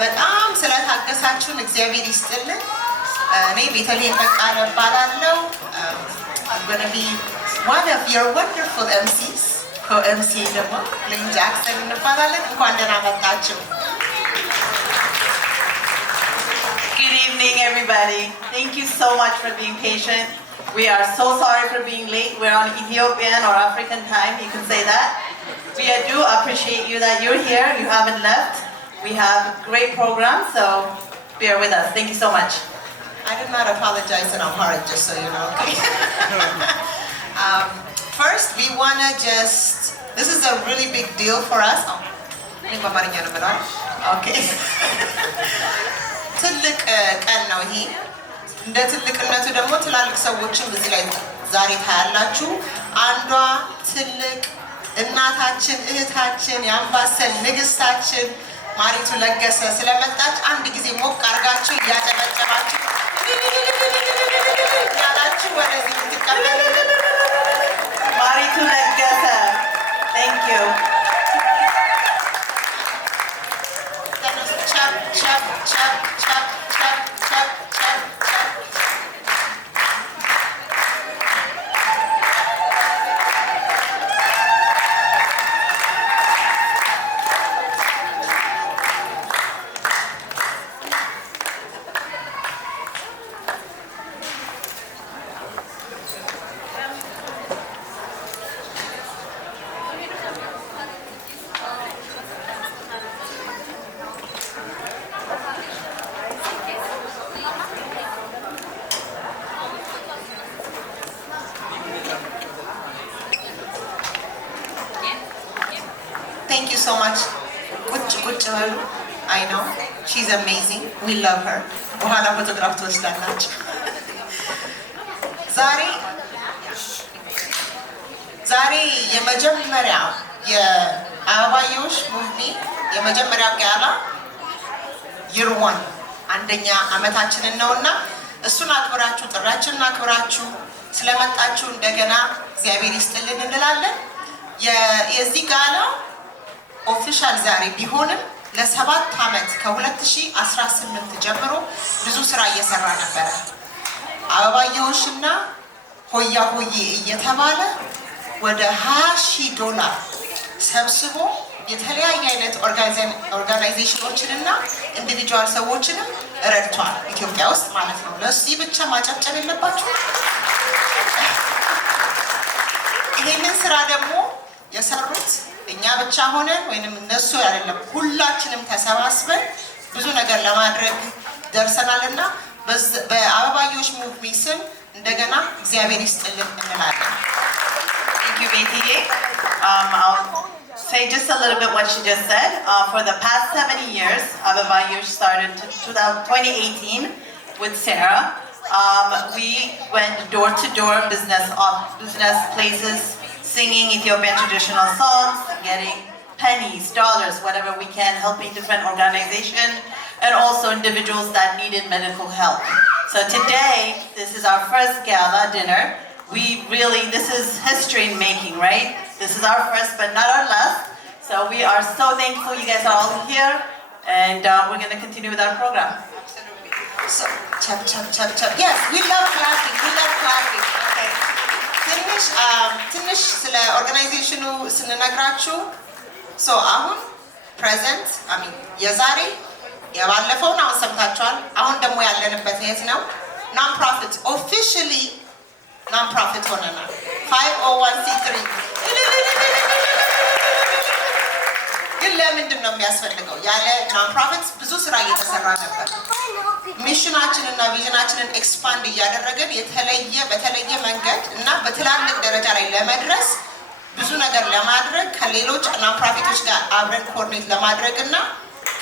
በጣም ስለታገሳችሁን እግዚአብሔር ይስጥልን። እኔ ቤተልሔም በቃለ እባላለሁ። I'm going to be one of your wonderful MCs. Co-MC ደግሞ ሊን ጃክሰን እንባላለን። እንኳን ደህና መጣችሁ። Good evening, everybody. Thank you so much for being patient. We are so sorry for being late. We're on Ethiopian or African time, you can say that. We do appreciate you that you're here, you haven't left. We have a great program, so bear with us. Thank you so much. I did not apologize in Amharic, just so you know, okay? First, we want to this is a really big deal for us. Okay. ትልቅ ቀን ነው ይሄ። እንደ ትልቅነቱ ደግሞ ትላልቅ ሰዎችን እዚህ ላይ ዛሬ ታያላችሁ። አንዷ ትልቅ እናታችን እህታችን የአምባሰል ንግስታችን ማሪቱ ለገሰ ስለመጣች አንድ ጊዜ ሞቅ አርጋችሁ ያጨበጨባችሁ ያላችሁ ወደዚህ ትቀበሉ። ማሪቱ ለገሰ thank you. Chap chap chap chap chap chap chap chap. Thank you so much. I know she's amazing. We love her. በኋላ ፎቶግራፍ ትወስዳላችሁ። ዛሬ የመጀመሪያው የአበባየሁሽ ሙቪ የመጀመሪያው ጋላ year 1 አንደኛ አመታችንን ነውና እሱን አክብራችሁ ጥራችሁን አክብራችሁ ስለመጣችሁ እንደገና እግዚአብሔር ይስጥልን እንላለን። የዚህ ጋላ ኦፊሻል ዛሬ ቢሆንም ለ7 አመት ከ2018 ጀምሮ ብዙ ስራ እየሰራ ነበር። አበባየሁሽና ሆያ ሆዬ እየተባለ ወደ $20,000 ሰብስቦ የተለያየ አይነት ኦርጋናይዜሽኖችንና ኢንዲቪጁዋል ሰዎችንም ረድቷል ኢትዮጵያ ውስጥ ማለት ነው። ለዚህ ብቻ ማጨብጨብ የለባችሁ። ይሄንን ስራ ደግሞ የሰሩት እኛ ብቻ ሆነን ወይንም እነሱ አይደለም፣ ሁላችንም ተሰባስበን ብዙ ነገር ለማድረግ ደርሰናልና በአበባየሁሽ ሙቪ ስም እንደገና እግዚአብሔር ይስጥልን እንላለን። Thank you, BTA. I'll say just a little bit what she just said. For the past 7 years, Abebayush started 2018 with Sarah. We went door to door, business places, singing Ethiopian traditional songs, getting pennies, dollars, whatever we can, helping different organizations and also individuals that needed medical help. So today, this is our first gala dinner. This is history in making, right? This is our first, but not our last. So we are so thankful you guys are all here, and we're going to continue with our program. Absolutely. So, chap, chap, chap, chap. Yes, we love clapping. We love clapping. Okay. ትንሽ ስለ ኦርጋናይዜሽኑ ስንነግራችሁ አሁን ፕሬዘንት የዛሬ የባለፈውን አሁን ሰምታችኋል። አሁን ደግሞ ያለንበት የት ነው? ናን ፕሮፊት ኦፊሻሊ ናን ፕሮፊት ሆነናል። 501c3 ግን ለምንድን ነው የሚያስፈልገው? ያለ ናን ፕሮፊት ብዙ ስራ እየተሰራ ነበር። ሚሽናችንና ቪዥናችንን ኤክስፓንድ እያደረገን በተለየ መንገድ እና በትላልቅ ደረጃ ላይ ለመድረስ ብዙ ነገር ለማድረግ ከሌሎች ናንፕሮፊቶች ጋር አብረን ኮኦርዲኔት ለማድረግ እና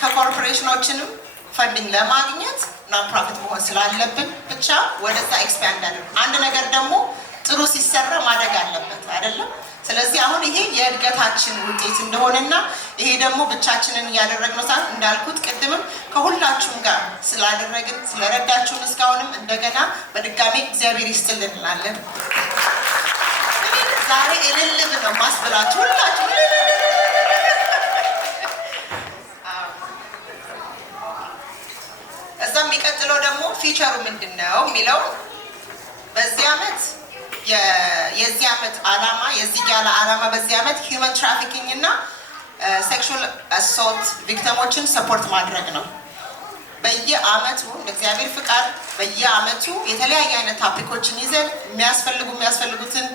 ከኮርፖሬሽኖችንም ፈንዲንግ ለማግኘት ናንፕሮፊት መሆን ስላለብን ብቻ ወደዛ ኤክስፓንድ አድርገን አንድ ነገር ደግሞ ጥሩ ሲሰራ ማደግ አለበት አይደለም። ስለዚህ አሁን ይሄ የእድገታችን ውጤት እንደሆነና ይሄ ደግሞ ብቻችንን እያደረግነው ሳይሆን እንዳልኩት ቅድምም ከሁላችሁም ጋር ስላደረግን ስለረዳችሁን እስካሁንም እንደገና በድጋሚ እግዚአብሔር ይስጥልን እንላለን። ዛሬ እልል ነው ማስብላችሁ ሁላችሁ። እዛ የሚቀጥለው ደግሞ ፊቸሩ ምንድን ነው የሚለው በዚህ ዓመት የዚህ ዓመት ዓላማ የዚህ ጋላ ዓላማ በዚህ ዓመት ሂውመን ትራፊኪንግ እና ሴክሹዋል አሶልት ቪክቲሞችን ሰፖርት ማድረግ ነው። በየዓመቱ ለእግዚአብሔር ፍቃድ በየዓመቱ የተለያየ አይነት ታፒኮችን ይዘን የሚያስፈልጉትን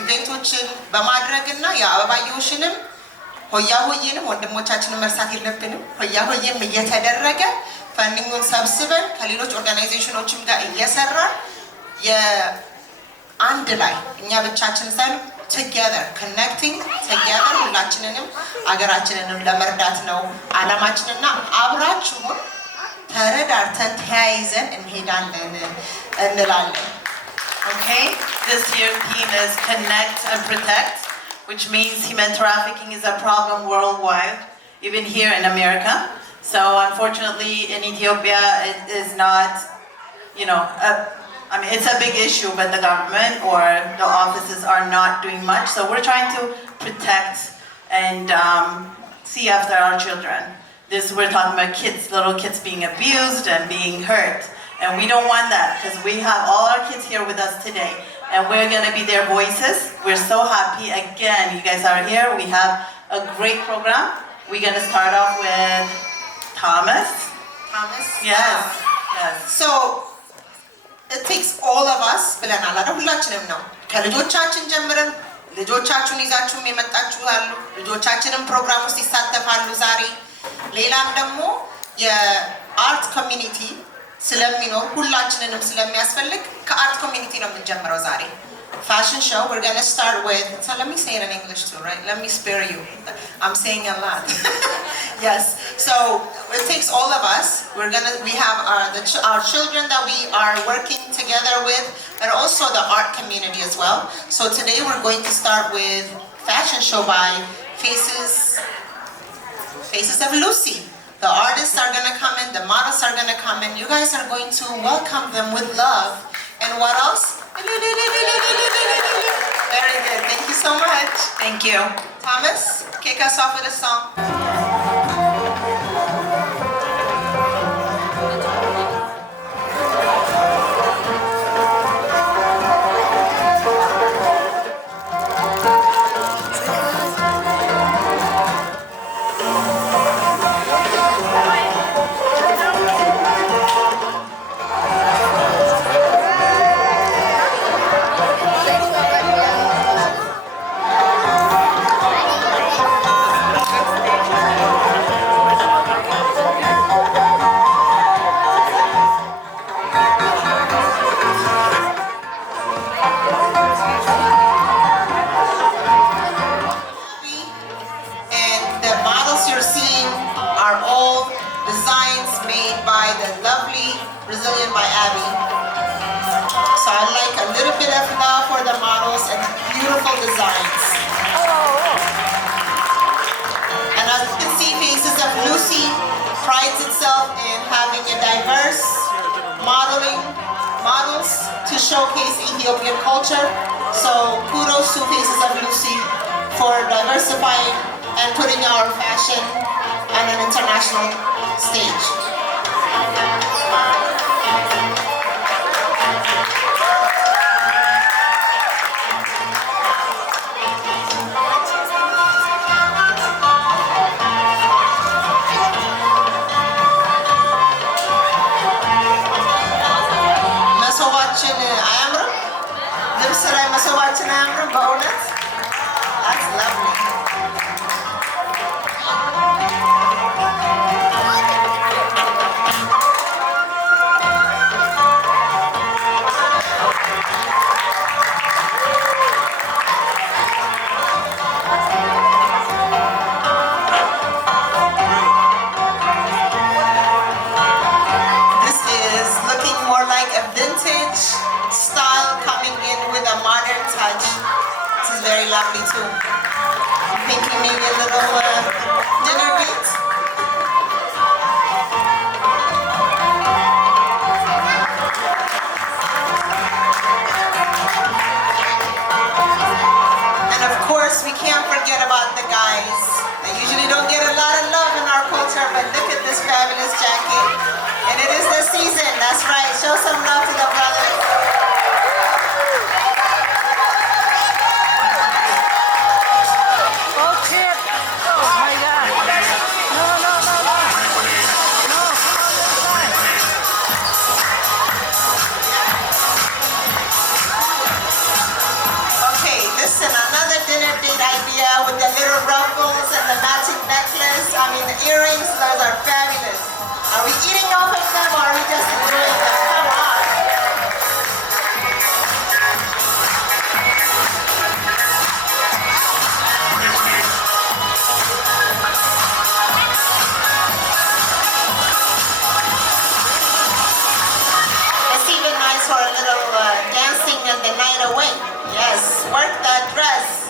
ኢቨንቶችን በማድረግ እና የአበባየሁሽንም ሆያ ሆዬንም ወንድሞቻችንን መርሳት የለብንም። ሆያ ሆዬም እየተደረገ ፈንዲንጉን ሰብስበን ከሌሎች ኦርጋናይዜሽኖችም ጋር እየሰራን አንድ ላይ እኛ ብቻችን ሳይሆን ቱጌዘር ኮኔክቲንግ ቱጌዘር ሁላችንንም አገራችንንም ለመርዳት ነው ዓላማችንና አብራችሁን ተረዳርተን ተያይዘን እንሄዳለን እንላለን። Okay, this year's theme is Connect and Protect, which means human trafficking is a problem worldwide, even here in America. So unfortunately in Ethiopia it is not, it's a big issue, but the government or the offices are not doing much. So we're trying to protect and see after our children. We're talking about kids, little kids being abused and being hurt. And we don't want that because we have all our kids here with us today. And we're going to be their voices. We're so happy. Again, you guys are here. We have a great program. We're going to start off with Thomas. Thomas? Yes. Yes. So, it takes all of us ብለናል አይደል? ሁላችንም ነው ከልጆቻችን ጀምረን ልጆቻችሁን ይዛችሁም የመጣችሁ አሉ። ልጆቻችንም ፕሮግራም ውስጥ ይሳተፋሉ ዛሬ። ሌላም ደግሞ የአርት ኮሚኒቲ ስለሚኖር ሁላችንንም ስለሚያስፈልግ ከአርት ኮሚኒቲ ነው የምንጀምረው ዛሬ። Fashion show, we're going to start with, so let me say it in English too, right? Let me spare you. I'm saying a lot. Yes. So it takes all of us. We have our children that we are working together with, but also the art community as well. So today we're going to start with fashion show by Faces of Lucy. The artists are going to come in, the models are going to come in. You guys are going to welcome them with love. And what else? Very good. Thank you so much. Thank you. Thomas, kick us off with a song. Brazilian by Abby. So I'd like a little bit of love for the models and beautiful designs. And as you can see, Faces of Lucy prides itself in having a diverse models to showcase Ethiopian culture. So kudos to Faces of Lucy for diversifying and putting our fashion on an international stage. That's lovely. very lovely too. Pinky me a little dinner beat. And of course, we can't forget about the guys. They usually don't get a lot of love in our culture, but look at this fabulous jacket. And it is the season, that's right. Show some love to the brothers. Oh shit! Oh my god! No, no, no, no! No, come on this Okay, listen, another dinner date idea with the little ruffles and the matching necklace. I mean, the earrings, those are fabulous. Are we eating off of them or are we just enjoying them? Come on. It's even nice for a little dancing and the night away. Yes, work that dress.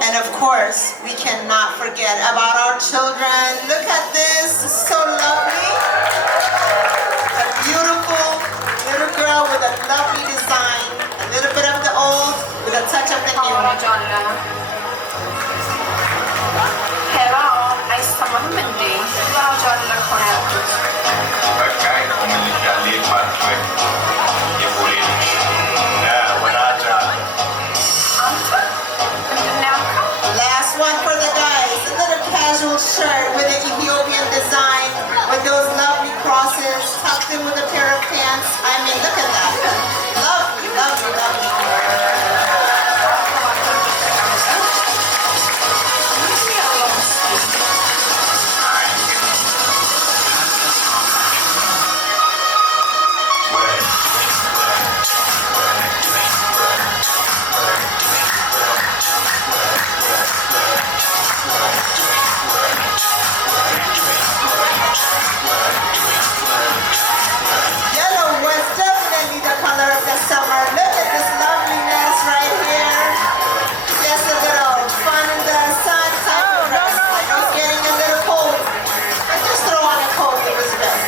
And of course, we cannot forget about our children. Look at this, it's so lovely. A beautiful little girl with a lovely design. A little bit of the old with a touch of the new. Last one for the guys, a little casual shirt with an Ethiopian design with those lovely crosses, tucked in with a pair of pants. I mean, look at that. Lovely, lovely, lovely. Yellow was definitely the color of the summer. Look at this loveliness right here. Just a little fun in the sun type of dress. I know it's getting a little cold, but just throw on a coat with respect.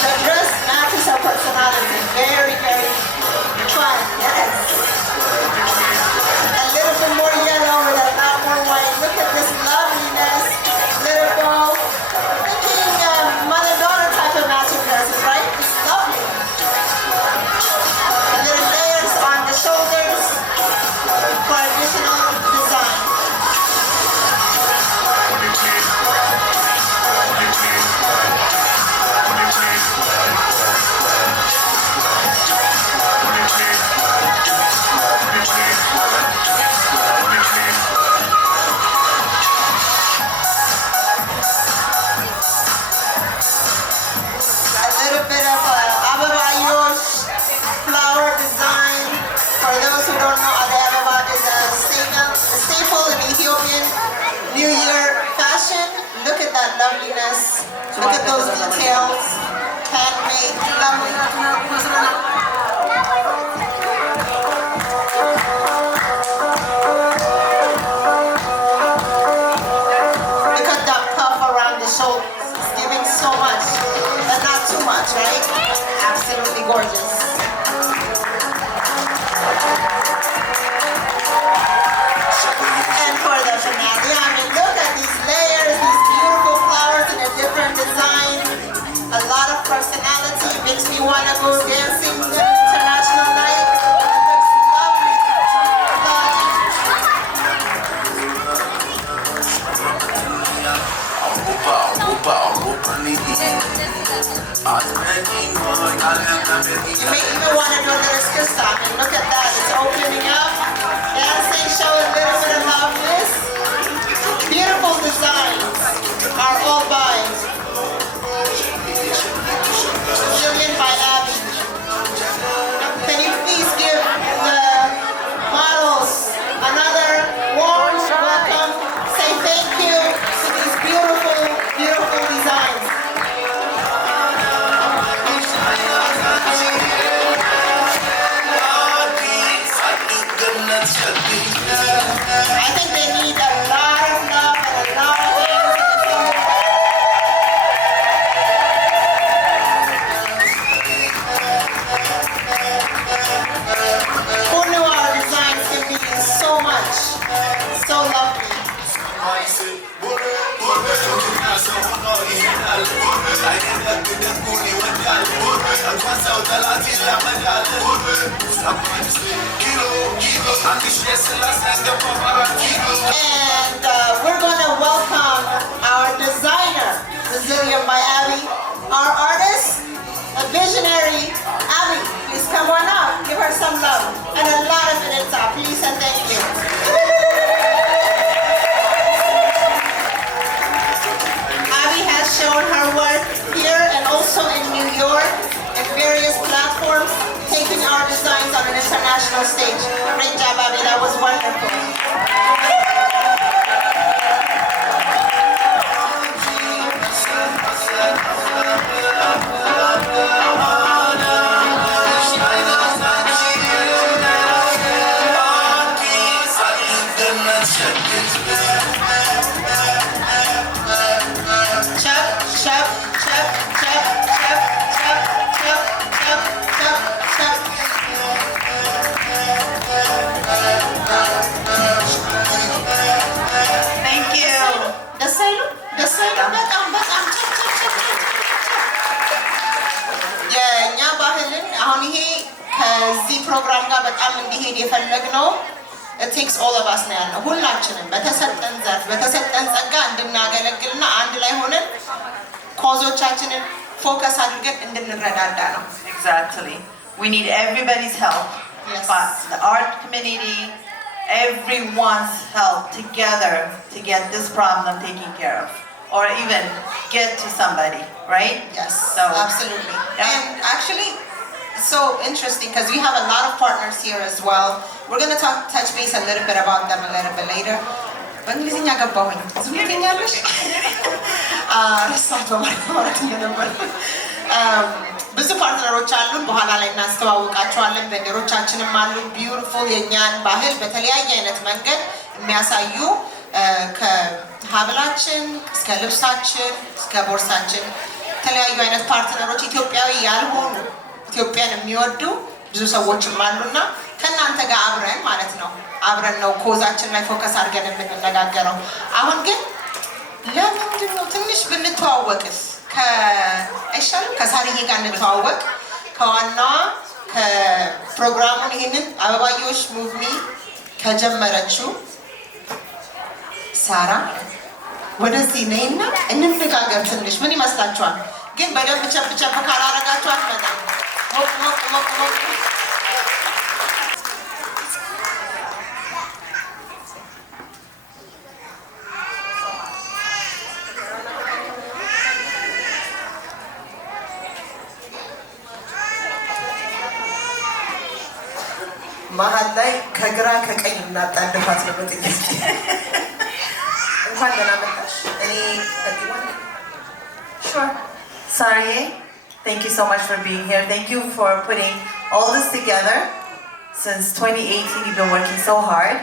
The dress matches her personality. Very, very fun. Yes. A little bit more yellow with a lot more white. Look at this loveliness. Little bow. Thinking mother-daughter type of matching dresses, right? It's lovely. A little layers on the shoulders for additional design. A little bit of Ababa Yosh flower design. For those who don't know, Ababa is a staple in Ethiopian New Year fashion. Look at that loveliness. Look at those details. Handmade, lovely. Look at that puff around the shoulders. It's giving so much, but not too much, right? Absolutely gorgeous. And for the finale, I mean, look at these layers, these beautiful flowers in a different design. A lot of personality. Makes me want to go dancing the international night. Looks lovely. You may even want to do a little skill stop. And look at that. It's open we're going to welcome our designer, Brazilian by Abby, our artist, a visionary, Abby. Please come on up, give her some love, and a lot of it is up. Please and thank you. Abby has shown her work here and also in New York at various platforms, taking our designs on an international stage. Great job, Abby. That was wonderful. የኛ ባህልን አሁን ይሄ ከዚህ ፕሮግራም ጋር በጣም እንዲሄድ የፈለግነው it takes all of us ነው ያለው ሁላችንም በተሰጠን ዘርፍ በተሰጠን ጸጋ እንድናገለግልና አንድ ላይ ሆነን ኮዞቻችንን ፎከስ አድርገን እንድንረዳዳ ነው። Exactly. We need everybody's help. Yes. But the art community, everyone's help together to get this problem taken care of. Or even get to somebody, right? Yes, so, absolutely. Yeah. And actually, it's so interesting because we have a lot of partners here as well. We're going to touch base a little bit about them a little bit later. በእንግሊዝኛ ገባሁኝ ዝም ትኛለሽ ረሳት በማለት ነበር ብዙ ፓርትነሮች አሉን በኋላ ላይ እናስተዋውቃቸዋለን ቬንደሮቻችንም አሉ ቢዩቲፉል የኛን ባህል በተለያየ አይነት መንገድ የሚያሳዩ ከሀብላችን እስከ ልብሳችን እስከ ቦርሳችን የተለያዩ አይነት ፓርትነሮች ኢትዮጵያዊ ያልሆኑ ኢትዮጵያን የሚወዱ ብዙ ሰዎችም አሉና ከእናንተ ጋር አብረን ማለት ነው አብረን ነው ኮዛችን ላይ ፎከስ አድርገን የምንነጋገረው አሁን ግን ለምንድን ነው ትንሽ ብንተዋወቅስ ከአይሻልም ከሳርዬ ጋር እንተዋወቅ ከዋናዋ ከፕሮግራሙን ይሄንን አበባዮሽ ሙቭሚ ከጀመረችው ሳራ ወደዚህ ነይና እንነጋገር ትንሽ ምን ይመስላችኋል ግን በደንብ ቸፕ ካላረጋችሁ አትመጣም ሞቅ መሀል ላይ ከግራ ከቀኝ እናጣደፋት ነው በጥያቄ እንኳን ደህና መጣሽ እኔ Sure. Sarye, thank you so much for being here. Thank you for putting all this together. Since 2018, you've been working so hard.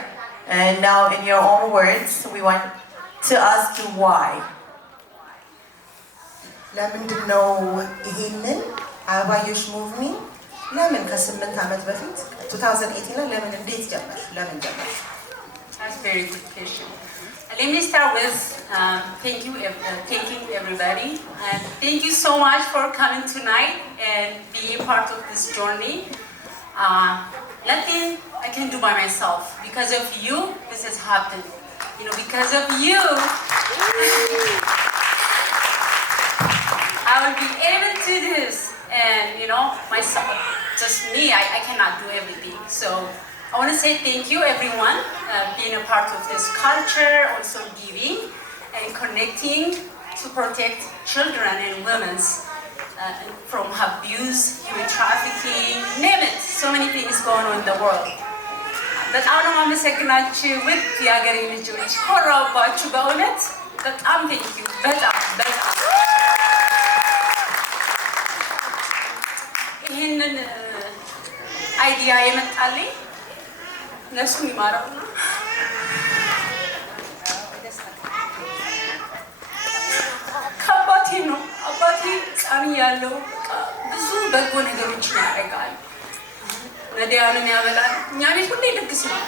And now, in your own words, we want to ask you why. ለምንድን ነው ይሄንን አበባዮሽ ሙቭሚ ለምን ከ8 ዓመት በፊት 2018 ላይ ለምን እንዴት ጀመር ለምን ጀመር That's very good question. Let me start with thanking everybody and thank you so much for coming tonight and being part of this journey. Nothing I can do by myself. Because of you, this has happened. You know, because of you, I will be able to do this. And you know, myself, just me, I cannot do everything. So I want to say thank you everyone being a part of this culture, also giving and connecting to protect children and women from abuse, human trafficking, name it. So many things going on in the world. But I don't want to say goodnight with the Agari Jewish horror, but you go on it. But I'm thank you. Better. ይህንን አይዲያ የመጣልኝ ነፍሱን ይማረውና ከአባቴ ነው። አባቴ ሕፃን ያለው ብዙ በጎ ነገሮችን ያደርጋል። ነዳያንን ያበላል። እኛ ቤት ሁሌ ድግስ ነው።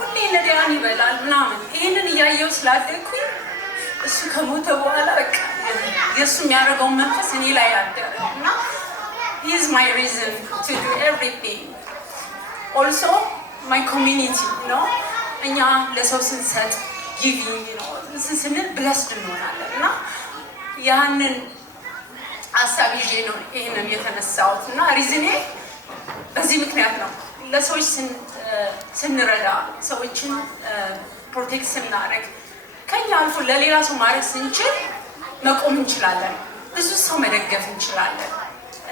ሁሌ ነዳያን ይበላል ምናምን። ይህንን እያየው ስላደግኩኝ እሱ ከሞተ በኋላ በቃ የእሱ የሚያደርገውን መንፈስ እኔ ላይ አደረ እና he is my reason to do everything. Also, my community, you know, እኛ ለሰው ስንሰጥ giving, you know, ስንል blessed እንሆናለን እና ያንን ሀሳብ ይዤ ነው ይሄንን የተነሳሁት እና ሪዝኔ በዚህ ምክንያት ነው። ለሰዎች ስንረዳ ሰዎችን ፕሮቴክት ስናደርግ ከኛ አልፎ ለሌላ ሰው ማድረግ ስንችል መቆም እንችላለን፣ ብዙ ሰው መደገፍ እንችላለን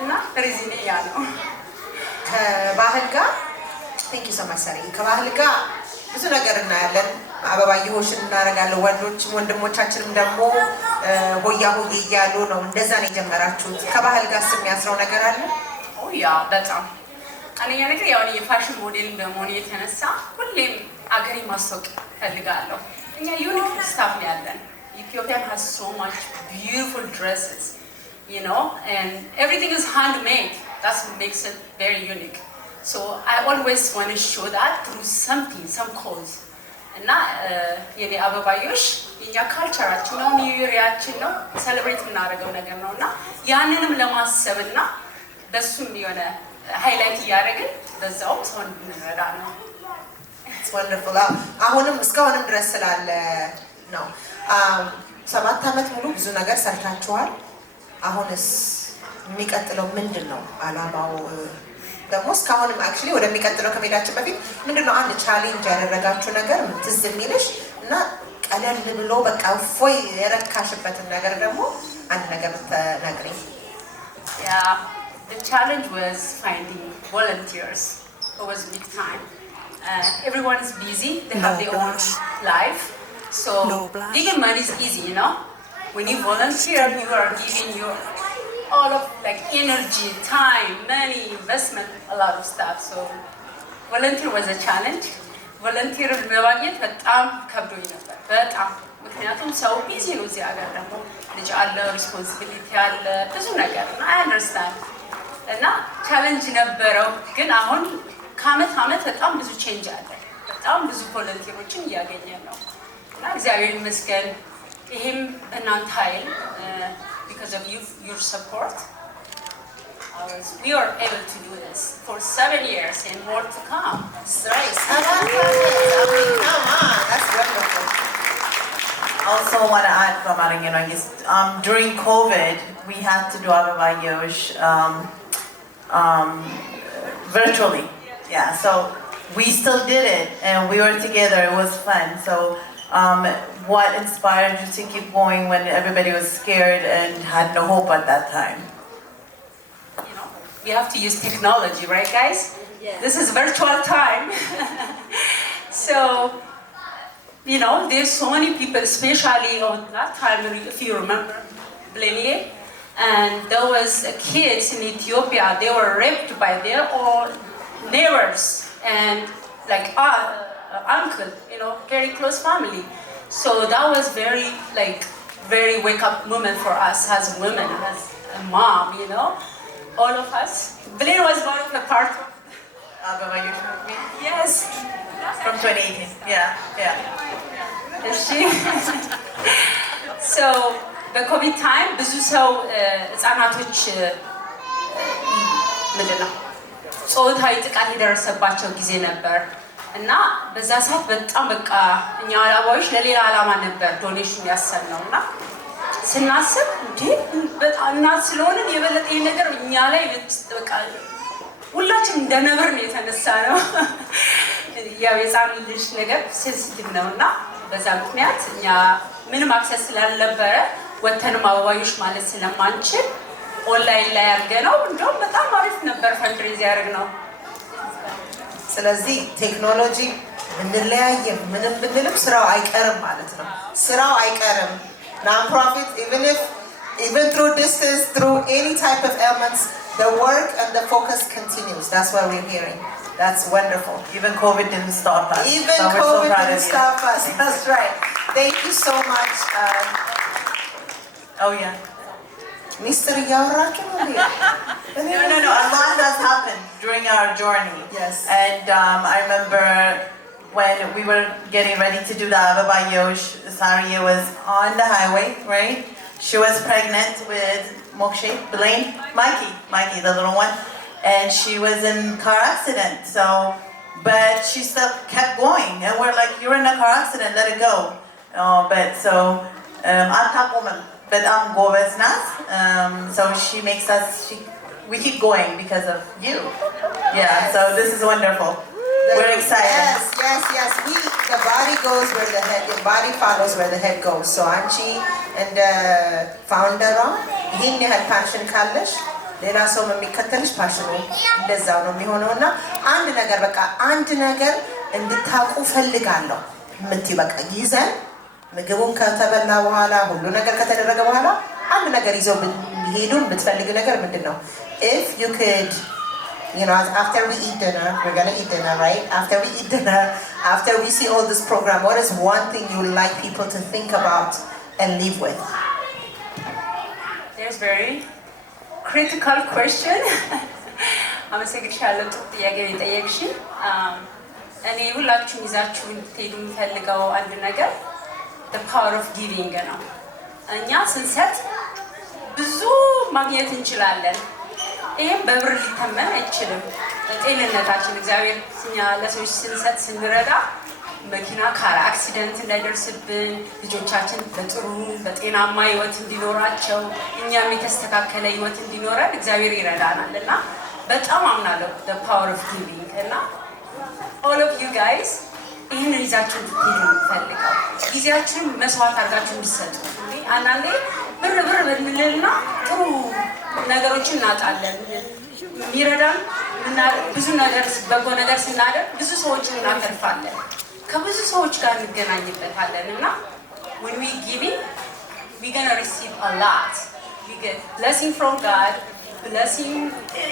እና ሪዝኔ ያ ነው። ከባህል ጋር ቴንክ ዩ ሶ ማች ሰሪ። ከባህል ጋር ብዙ ነገር እናያለን። አበባየሆሽን እናደርጋለን። ወንድሞቻችንም ደግሞ ሆያ ሆዬ እያሉ ነው። እንደዛ ነው የጀመራችሁት። ከባህል ጋር የሚያስረው ነገር አለ? ያ በጣም አንደኛ ነገር ያው የፋሽን ሞዴል በመሆን የተነሳ ሁሌም አገሬ ማስታወቅ ፈልጋለሁ። እኛ ዩኒክ ስታፍ ነው ያለን። Ethiopia has so much beautiful dresses, you know, and everything is handmade. That's what makes it very unique. So I always want to show that through something, some cause. እና የኔ አበባዮሽ የኛ ካልቸራችን ነው፣ ኒው ይራችን ነው፣ ሴሌብሬት እናደርገው ነገር ነው እና ያንንም ለማሰብና በሱም የሆነ ሃይላይት እያደረግን በዛው ሰውን እንረዳ ነው። It's wonderful. አሁንም እስካሁንም ድረስ ስላለ ነው። 7 ዓመት ሙሉ ብዙ ነገር ሰርታችኋል። አሁንስ የሚቀጥለው ምንድን ነው አላማው? ደግሞ እስካሁንም አክቹሊ ወደሚቀጥለው ከመሄዳችን በፊት ምንድነው አንድ ቻሌንጅ ያደረጋችሁ ነገር ትዝ የሚልሽ እና ቀለል ብሎ በቃ ፎይ የረካሽበትን ነገር ደግሞ አንድ ነገር ተነግሪኝ። Yeah, the challenge was finding volunteers. It was big time. Everyone is busy. They have their own life. So giving money is easy, you know. When you volunteer, you are giving your all of like energy, time, money, investment, a lot of stuff. So volunteer was a challenge. Volunteer ለማግኘት በጣም ከብዶኝ ነበር። በጣም ምክንያቱም ሰው ቢዚ ነው እዚህ ሀገር ደግሞ ልጅ አለ፣ ሪስፖንሲቢሊቲ አለ፣ ብዙ ነገር እና I understand እና ቻሌንጅ ነበረው። ግን አሁን ከአመት አመት በጣም ብዙ ቼንጅ አለ። በጣም ብዙ ቮለንቲሮችን እያገኘን ነው እና እግዚአብሔር ይመስገን። ይሄም እናንተ ኃይል because of your support, we are able to do this for 7 years and more to come. That's right. 7 years. I mean, come on. That's wonderful. I also want to add from Arangirangi, during COVID, we had to do Ababayosh virtually. Yeah, so we still did it and we were together. It was fun. So what inspired you to keep going when everybody was scared and had no hope at that time? You know, we have to use technology, right, guys? Yes. This is virtual time. So, you know, there's so many people, especially on that time, if you remember, Blenie, and there was kids in Ethiopia, they were raped by their own neighbors and like uncle, you know, very close family. So that was very wake up moment for us as women, as a mom, you know, all of us. Blaine was one of the part of Ababayosh movement? Yes. From 2018. Yeah. Is she? So the COVID time, ብዙ ሰው ህጻናቶች ምንድነው ጾታዊ ጥቃት የደረሰባቸው ጊዜ ነበር እና በዛ ሰዓት በጣም በቃ እኛ አላባዎች ለሌላ አላማ ነበር ዶኔሽን ያሰብነው እና ስናስብ እንዴ በጣም እናት ስለሆነን የበለጠ ይሄ ነገር እኛ ላይ በቃ ሁላችን እንደ ነብር ነው የተነሳ ነው። ያው የጻን ልጅ ነገር ሴንሲቲቭ ነውና በዛ ምክንያት እኛ ምንም አክሰስ ስላልነበረ ወተንም አበባዮሽ ማለት ስለማንችል ኦንላይን ላይ አድርገነው እንደውም በጣም አሪፍ ነበር ፈንድሬዝ ያደረግነው። ስለዚህ ቴክኖሎጂ ብንለያየም ምንም ብንልም ስራው አይቀርም ማለት ነው። ስራው አይቀርም። Non-profit, even through distance, through any type of elements, the work and the focus continues. That's what we're hearing. That's wonderful. Even COVID didn't stop us. Even so we're COVID so proud didn't of you. stop us. That's right. Thank you so much. Oh yeah. Mr. Yaurakin. No. A lot has happened during our journey. Yes. And I remember when we were getting ready to do the Ababayosh, Saria was on the highway, right? She was pregnant with Mokshe, Blaine, Mikey, the little one. and she was in car accident. So, but she still kept going, and we're like, "You're in a car accident, let it go." But so I'm woman, but I'm Govesnas. So she makes us. We keep going because of you. Yeah. So this is wonderful. We're excited. Yes. The body goes where the head, the body follows where the head goes. So Anchi and founder ይህን ያህል ፓሽን ካለሽ ሌላ ሰው የሚከተልሽ ፓሽኑ እንደዛው ነው የሚሆነው እና አንድ ነገር በቃ አንድ ነገር እንድታውቁ ፈልጋለሁ የምትይ በቃ ይዘን ምግቡን ከተበላ በኋላ ሁሉ ነገር ከተደረገ በኋላ አንድ ነገር ይዘው ቢሄዱን ብትፈልግ ነገር ምንድን ነው? If you could, you know, after we eat dinner, we're gonna eat dinner, right? After we eat dinner, after we see all this program, what is one thing you would like people to think about and leave with? There's very critical question. አመሰግናለሁ ጥያቄ የጠየቅሽኝ። እኔ ሁላችሁም ይዛችሁ እንድትሄዱ የምፈልገው አንድ ነገር the power of giving ነው። እኛ ስንሰጥ ብዙ ማግኘት እንችላለን። ይሄም በብር ሊተመን አይችልም። ጤንነታችን እግዚአብሔር እኛ ለሰዎች ስንሰጥ ስንረዳ መኪና ካር አክሲደንት እንዳይደርስብን ልጆቻችን በጥሩ በጤናማ ህይወት እንዲኖራቸው እኛም የተስተካከለ ህይወት እንዲኖረን እግዚአብሔር ይረዳናል እና በጣም አምናለሁ the power of giving እና all of you guys ይህንን ይዛችሁ እንድትሄዱ እንፈልጋለን። ጊዜያችሁን መስዋዕት አድርጋችሁ እንድትሰጡ። አንዳንዴ ብር ብንልና ጥሩ ነገሮችን እናጣለን። የሚረዳን ብዙ ነገር በጎ ነገር ስናደርግ ብዙ ሰዎችን እናተርፋለን። ከብዙ ሰዎች ጋር እንገናኝበታለን እና when we giving we gonna receive a lot. We get blessing from God, blessing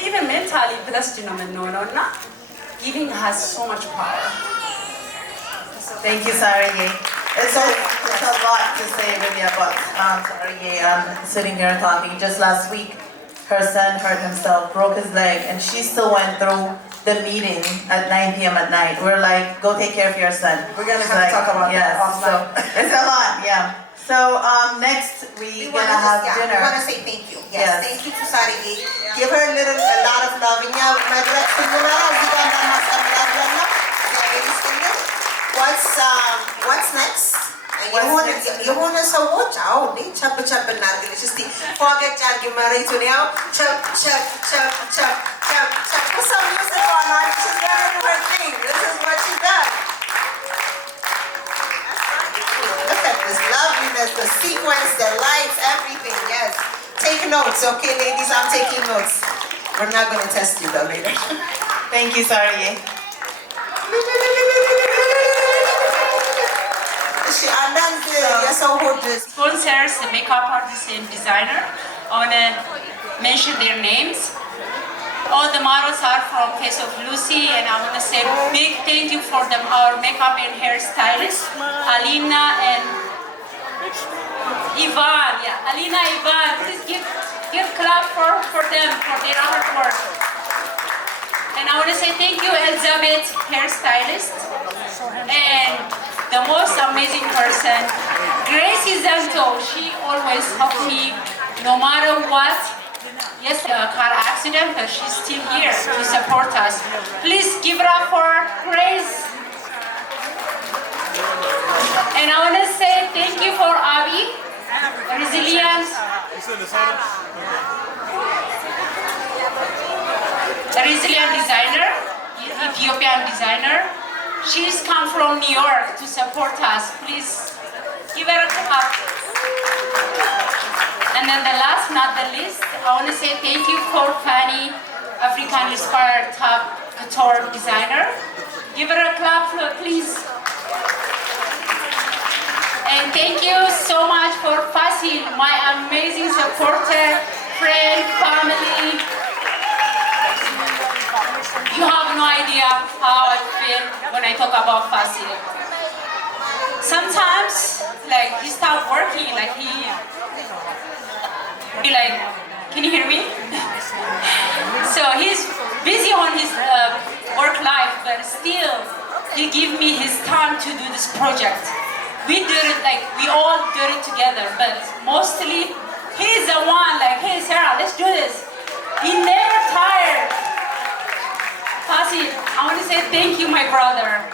even mentally blessed ነው የምንሆነው እና giving has so much power. Thank you, Sarah. It's a lot to say really about Sarah. I'm sitting here talking. Just last week, her son hurt himself, broke his leg, and she still went through the meeting at 9 p.m. at night. We're like, go take care of your son. We're gonna have to talk about that offline. So it's a lot, yeah. So next we're gonna have dinner. We want to say thank you. Yes. Thank you to Sarigi. Give her a lot of love. What's next? የሆነ ሰዎች አዎ እንዴ ቸብ ቸብ እናድርግልሽ እስቲ ፏገጭ አድርጊ መሬቱን ያው ቸብ ቸብ ቸብ ቸብ ቸብ ቸብ some music on her. She's gonna do her thing. This is what she does. Look at this loveliness, the sequence, the lights, everything. Yes. Take notes, okay, ladies? I'm taking notes. We're not going to test you though later. Thank you, Sarah. Sponsors, the makeup artist and designer. I want to mention their names. All the models are from Face of Lucy, and I want to say big thank you for them, our makeup and hair stylist, Alina and Ivan. Yeah, Alina, Ivan. Please give clap for them for their hard work. And I want to say thank you, Elizabeth, hairstylist, and the most amazing person, Gracie Zanto. She always helps me no matter what. Yes, a car accident, but she's still here to support us. Please give it up for Grace. And I want to say thank you for Avi, resilient. A resilient designer, Ethiopian designer. She's come from New York to support us. Please give her a clap. And then the last, not the least, I want to say thank you for Fanny, African-inspired top couture designer. Give her a clap, please. And thank you so much for Fasil, my amazing supporter, friend, family. You have no idea how I feel when I talk about Fasil. Sometimes, like, he stopped working, like, he like, can you hear me? So he's busy on his work life, but still, he give me his time to do this project. We did it, like, we all did it together, but mostly, he's the one, like, hey, Sarah, let's do this. He never tired. Basil, I want to say thank you, my brother.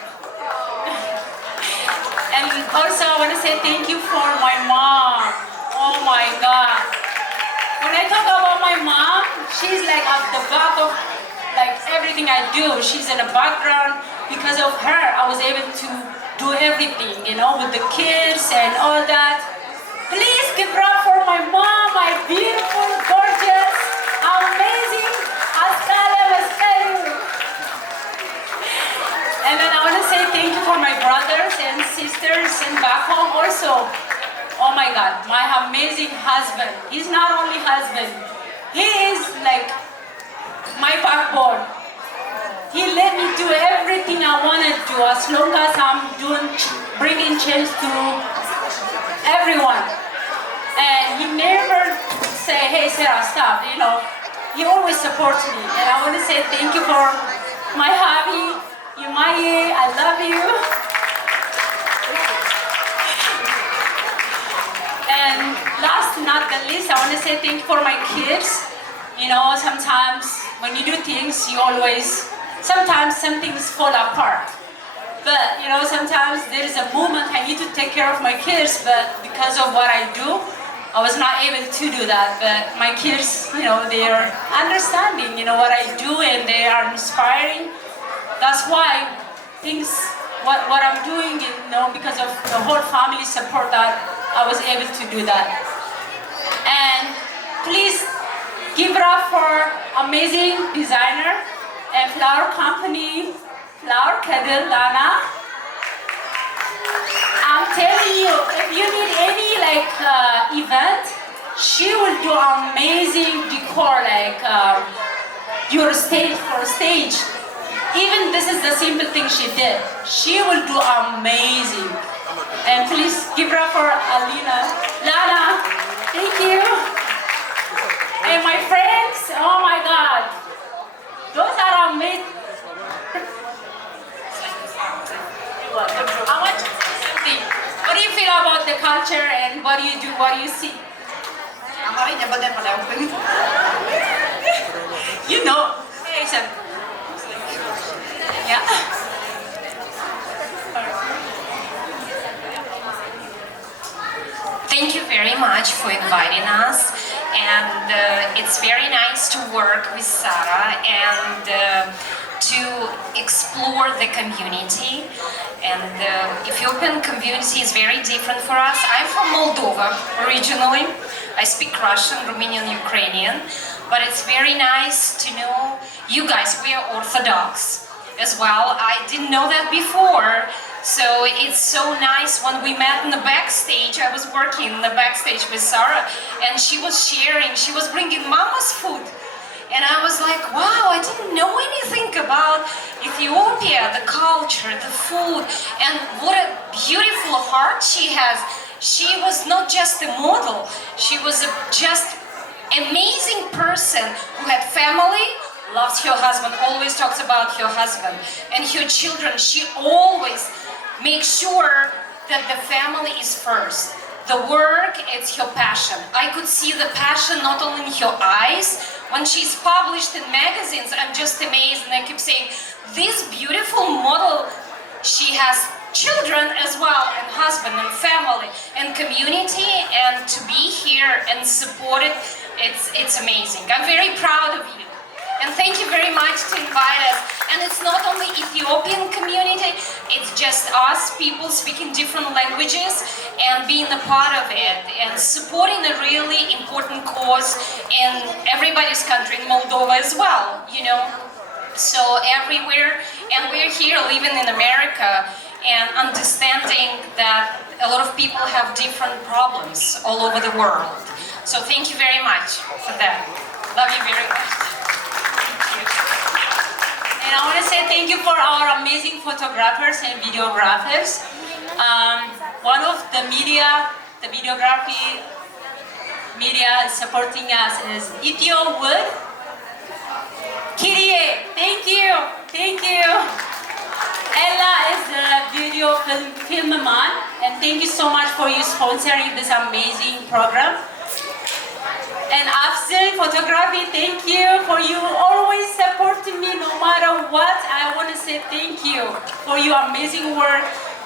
And also, I want to say thank you for my mom. Oh my God. When I talk about my mom, she's like at the back of like everything I do. She's in the background. Because of her, I was able to do everything, you know, with the kids and all that. Please give it up for my mom, my beautiful, gorgeous, amazing Ascalem Esperu. And then I want to say thank you for my brothers and sisters and back home also. Oh my God, my amazing husband. He's not only husband, he is like my backbone. He let me do everything I want to do as long as I'm bringing change to everyone. And he never say, hey Sarah, stop, you know. He always supports me. And I want to say thank you for my hubby, Yumaye, I love you. And last not the least, I want to say thank you for my kids. You know, sometimes when you do things, you always, sometimes some things fall apart. But, you know, sometimes there is a moment I need to take care of my kids, but because of what I do, I was not able to do that. But my kids, you know, they are understanding, you know, what I do, and they are inspiring. That's why things, what I'm doing, you know, because of the whole family support, that I was able to do that. And please give it up for amazing designer and flower company, Flower Kedil Dana. I'm telling you, if you need any like event, she will do amazing decor, like your stage for stage. Even this is the simple thing she did. She will do amazing. And please give it up for Alina. Lana, thank you. And my friends, oh my God. Those are amazing. I want you to say something. What do you feel about the culture and what do you do, what do you see? You know, say something. Yeah. Thank you very much for inviting us, and it's very nice to work with Sarah and to explore the community. And the Ethiopian community is very different for us. I'm from Moldova originally. I speak Russian, Romanian, Ukrainian, but it's very nice to know you guys. We are Orthodox as well. I didn't know that before. So it's so nice when we met in the backstage. I was working in the backstage with Sarah, and she was sharing, she was bringing mama's food. And I was like, wow, I didn't know anything about Ethiopia, the culture, the food, and what a beautiful heart she has. She was not just a model, she was a just amazing person who had family, loves her husband, always talks about her husband, and her children. She always makes sure that the family is first. The work, it's her passion. I could see the passion not only in her eyes. When she's published in magazines, I'm just amazed, and I keep saying, this beautiful model, she has children as well, and husband, and family, and community, and to be here and support it, it's amazing. I'm very proud of you. And thank you very much to invite us. And it's not only Ethiopian community, it's just us, people speaking different languages, and being a part of it, and supporting a really important cause in everybody's country, in Moldova as well, you know. So everywhere, and we're here living in America, and understanding that a lot of people have different problems all over the world. So thank you very much for that. Love you very much. And I want to say thank you for our amazing photographers and videographers. One of the videography media supporting us is Ethio Wood. Kyrie, thank you. Ella is the video filmman, and thank you so much for you sponsoring this amazing program. And Afzal Photography, thank you for you always supporting me no matter what say thank you for your amazing work.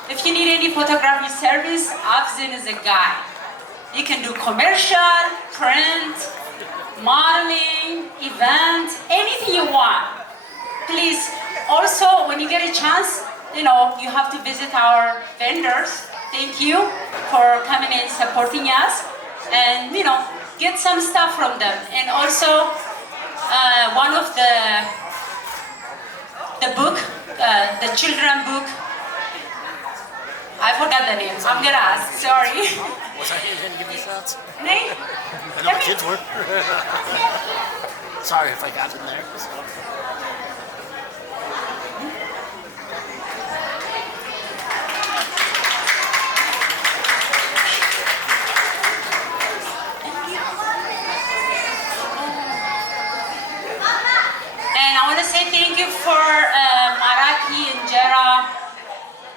If you need any photography service, Afzin is a guy. You can do commercial, print, modeling, event, anything you want. Please, also, when you get a chance, you have to visit our vendors. Thank you for coming and supporting us, and get some stuff from them. And also, one of the book, the children book. I forgot the name. I'm gonna ask. Sorry. Was I going to give you shots? Nay? I know the kids were. Sorry if I got in there. So. And I want to say thank you for Maraki Injera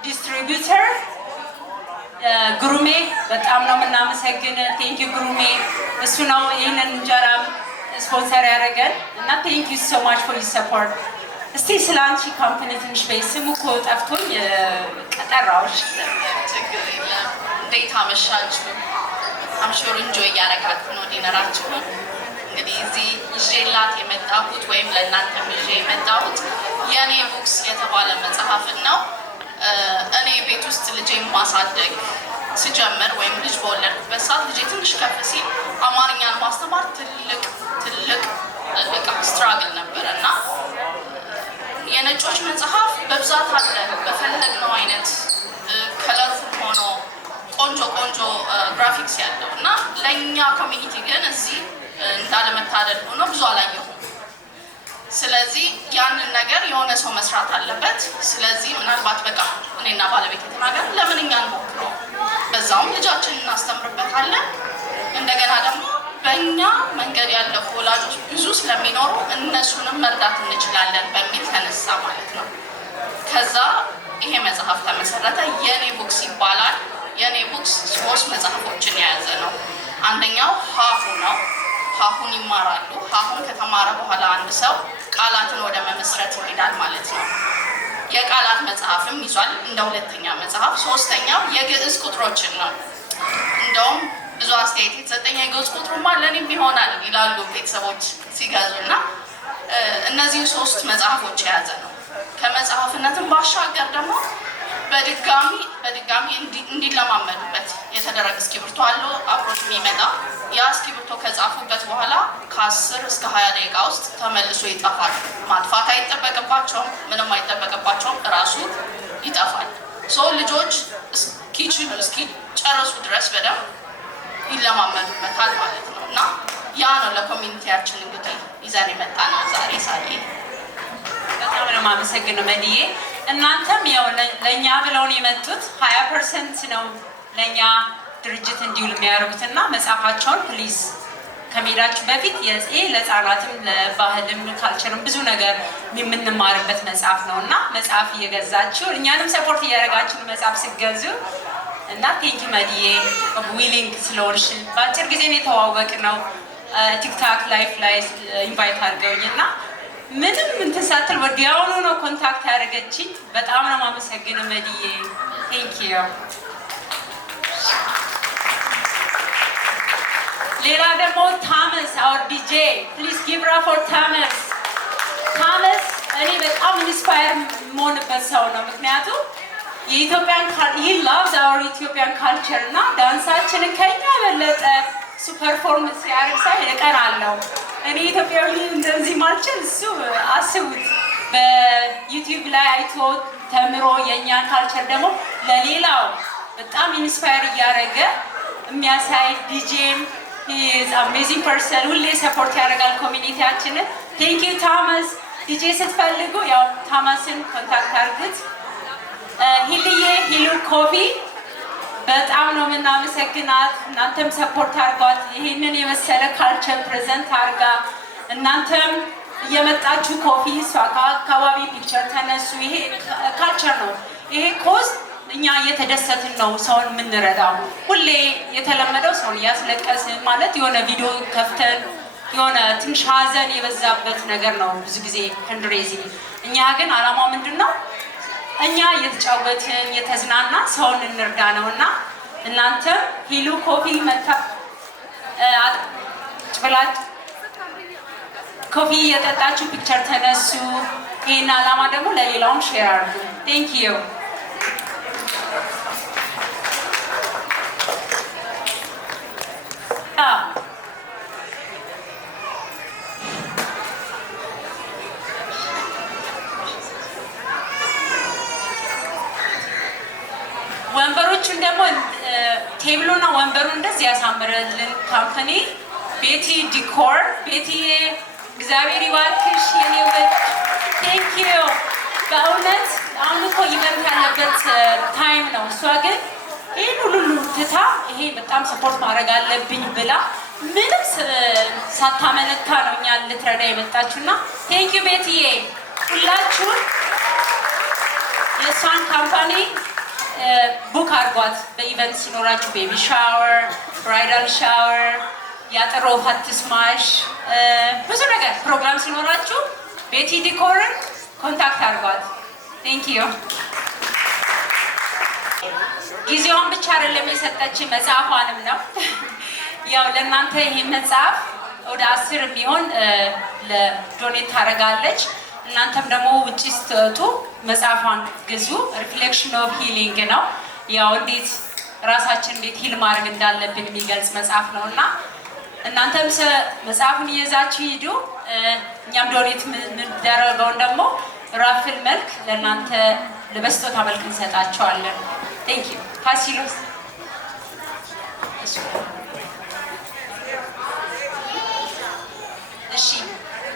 distributor, Gurume, በጣም ነው የምናመሰግን። ቴንክ ዩ ጉሩሜ። እሱ ነው ይህንን እንጀራ ስፖንሰር ያደረገን እና ቴንክ ዩ ሶ ማች ፎር ዩር ሰፖርት። እስቲ ስለ አንቺ ካምፓኒ ትንሽ በይ። ስሙ እኮ ጠፍቶኝ ቀጠራዎች። ችግር የለም። እንዴት አመሻችሁ? አምሾር እንጆይ እያደረጋችሁ ነው ዲነራችሁን። እንግዲህ እዚህ ይዤላት የመጣሁት ወይም ለእናንተም ይዤ የመጣሁት የኔ ቡክስ የተባለ መጽሐፍን ነው። እኔ ቤት ውስጥ ልጄን ማሳደግ ስጀምር ወይም ልጅ በወለድኩበት ሰዓት ልጄ ትንሽ ከፍ ሲል አማርኛን ማስተማር ትልቅ በቃ ስትራግል ነበረ እና የነጮች መጽሐፍ በብዛት አለ በፈለግነው አይነት ከለርፉል ሆኖ ቆንጆ ግራፊክስ ያለው እና ለእኛ ኮሚኒቲ ግን እዚህ እንዳለመታደል ሆኖ ብዙ አላየሁም። ስለዚህ ያንን ነገር የሆነ ሰው መስራት አለበት። ስለዚህ ምናልባት በቃ እኔና ባለቤት የተናገር ለምን እኛ እንሞክረው፣ በዛውም ልጃችንን እናስተምርበታለን። እንደገና ደግሞ በእኛ መንገድ ያለፉ ወላጆች ብዙ ስለሚኖሩ እነሱንም መርዳት እንችላለን በሚል ተነሳ ማለት ነው። ከዛ ይሄ መጽሐፍ ተመሰረተ። የኔ ቡክስ ይባላል። የኔ ቡክስ 3 መጽሐፎችን የያዘ ነው። አንደኛው ሀሁ ነው። ሀሁን ይማራሉ። ሀሁን ከተማረ በኋላ አንድ ሰው ቃላትን ወደ መመስረት ይሄዳል ማለት ነው። የቃላት መጽሐፍም ይዟል እንደ ሁለተኛ መጽሐፍ። ሶስተኛው የግዕዝ ቁጥሮችን ነው። እንደውም ብዙ አስተያየት የተሰጠኝ የግዕዝ ቁጥሩማ ለእኔም ይሆናል ይላሉ ቤተሰቦች ሲገዙ እና እነዚህን 3 መጽሐፎች የያዘ ነው። ከመጽሐፍነትም ባሻገር ደግሞ በድጋሚ እንዲለማመዱበት የተደረገ እስክሪብቶ አለው አብሮት የሚመጣ። ያ እስክሪብቶ ከጻፉበት በኋላ ከ10 እስከ 20 ደቂቃ ውስጥ ተመልሶ ይጠፋል። ማጥፋት አይጠበቅባቸውም፣ ምንም አይጠበቅባቸውም፣ እራሱ ይጠፋል። ልጆች እስኪጨርሱ ድረስ በደንብ ይለማመዱበታል ማለት ነው እና ያ ነው ለኮሚኒቲያችን እንግዲህ ይዘን የመጣ ነው ዛሬ ሳሌ። በጣም ነው የማመሰግነው መድዬ። እናንተም ያው ለእኛ ብለውን የመጡት 20% ነው ለእኛ ድርጅት እንዲውል የሚያደርጉት እና መጽሐፋቸውን ፕሊዝ ከመሄዳችሁ በፊት ለህፃናትም ለባህልም ካልቸርም ብዙ ነገር የምንማርበት መጽሐፍ ነው እና መጽሐፍ እየገዛችሁ እኛንም ሰፖርት እያደረጋችሁ መጽሐፍ ስትገዙ እና ቴንኪ መድዬ ዊሊንግ ስለሆንሽ። በአጭር ጊዜ የተዋወቅ ነው ቲክታክ ላይፍ ላይ ኢንቫይት አድርገውኝ እና ምንም እንትን ሳትል ወዲያውኑ ነው ኮንታክት ያደረገችኝ። በጣም ነው የማመሰግነው መድዬ። ቴንክ ዩ። ሌላ ደግሞ ታመስ አወር ዲጄ ፕሊዝ ጊቭ ራ ፎር ታመስ። ታመስ እኔ በጣም ኢንስፓየር የምሆንበት ሰው ነው። ምክንያቱም የኢትዮጵያን ሂ ላቭስ አወር ኢትዮጵያን ካልቸር እና ዳንሳችንን ከኛ የበለጠ እሱ ፐርፎርመንስ ሲያደርግ ሳይ እቀናለሁ። እኔ ኢትዮጵያዊ እንደዚህ ማልችል እሱ አስቡት። በዩቲዩብ ላይ አይቶ ተምሮ የእኛን ካልቸር ደግሞ ለሌላው በጣም ኢንስፓየር እያደረገ የሚያሳይ ዲጄም ኢዝ አሜዚንግ ፐርሰን። ሁሌ ሰፖርት ያደርጋል ኮሚኒቲያችንን። ቴንክ ዩ ታመስ። ዲጄ ስትፈልጉ ያው ታመስን ኮንታክት አድርጉት። ሂልዬ ሂሉ ኮፊ በጣም ነው የምናመሰግናት። እናንተም ሰፖርት አድርጓት። ይሄንን የመሰለ ካልቸር ፕሬዘንት አድርጋ እናንተም እየመጣችሁ ኮፊ እሷ አካባቢ ፒክቸር ተነሱ። ይሄ ካልቸር ነው። ይሄ ኮስት እኛ እየተደሰትን ነው ሰውን የምንረዳው። ሁሌ የተለመደው ሰውን እያስለቀስን ማለት የሆነ ቪዲዮ ከፍተን የሆነ ትንሽ ሀዘን የበዛበት ነገር ነው ብዙ ጊዜ ፈንድሬዚንግ። እኛ ግን አላማው ምንድነው? እኛ እየተጫወትን እየተዝናና ሰውን እንርዳ ነውና እናንተ ሂሉ ኮፊ መታ ብላችሁ ኮፊ እየጠጣችሁ ፒክቸር ተነሱ። ይህን አላማ ደግሞ ለሌላውም ሼር አድርጉ። ቴንክ ዩ። ወንበሮቹን ደግሞ ቴብሉና ወንበሩ እንደዚህ ያሳምረልን ካምፓኒ ቤቲ ዲኮር። ቤቲዬ እግዚአብሔር ይባርክሽ የኔ ውድ። ቴንክ ዩ። በእውነት አሁን እኮ ኢቨንት ያለበት ታይም ነው። እሷ ግን ይህን ሁሉ ትታ ይሄ በጣም ሰፖርት ማድረግ አለብኝ ብላ ምንም ሳታመነታ ነው እኛ ልትረዳ የመጣችሁና ቴንክ ዩ ቤቲዬ። ሁላችሁም የእሷን ካምፓኒ ቡክ አድርጓት። በኢቨንት ሲኖራችሁ ቤቢ ሻወር፣ ብራይዳል ሻወር፣ ያጥሮ ፋትስማሽ ብዙ ነገር ፕሮግራም ሲኖራችሁ ቤቲ ዲኮርን ኮንታክት አድርጓት። ቴንክ ዩ። ጊዜዋን ብቻ አይደለም የሰጠች መጽሐፏንም ነው። ያው ለእናንተ ይሄ መጽሐፍ ወደ 10 የሚሆን ለዶኔት ታደርጋለች። እናንተም ደግሞ ውጪ ስትወጡ መጽሐፏን ግዙ። ሪፍሌክሽን ኦፍ ሂሊንግ ነው። ያው እንዴት ራሳችን እንዴት ሂል ማድረግ እንዳለብን የሚገልጽ መጽሐፍ ነው እና እናንተም መጽሐፉን ይዛችሁ ሂዱ። እኛም ዶኔት የምንደረገውን ደግሞ ራፍል መልክ ለእናንተ ለበስጦታ መልክ እንሰጣቸዋለን። ቴንክ ዩ። ፋሲሎስ እሺ፣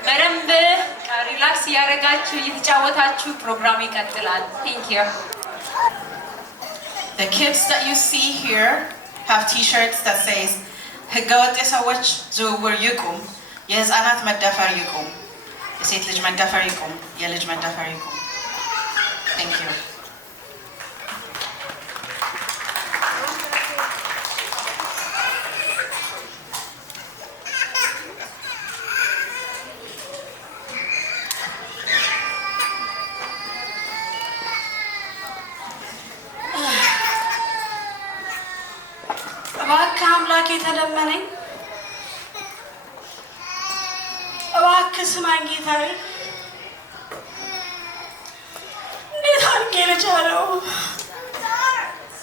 በደንብ ሪላክስ እያደረጋችሁ እየተጫወታችሁ ፕሮግራሙ ይቀጥላል። ቴንክ ዩ። The kids that you see here have t-shirts that says ህገወጥ የሰዎች ዝውውር ይቁም፣ የህፃናት መደፈር ይቁም፣ የሴት ልጅ መደፈር ይቁም፣ የልጅ መደፈር ይቁም። Thank you. እባክህ አምላክ የተለመነኝ እባክህ ስማኝ ጌታዬ። እንዴት አድርጌ ልቻለው?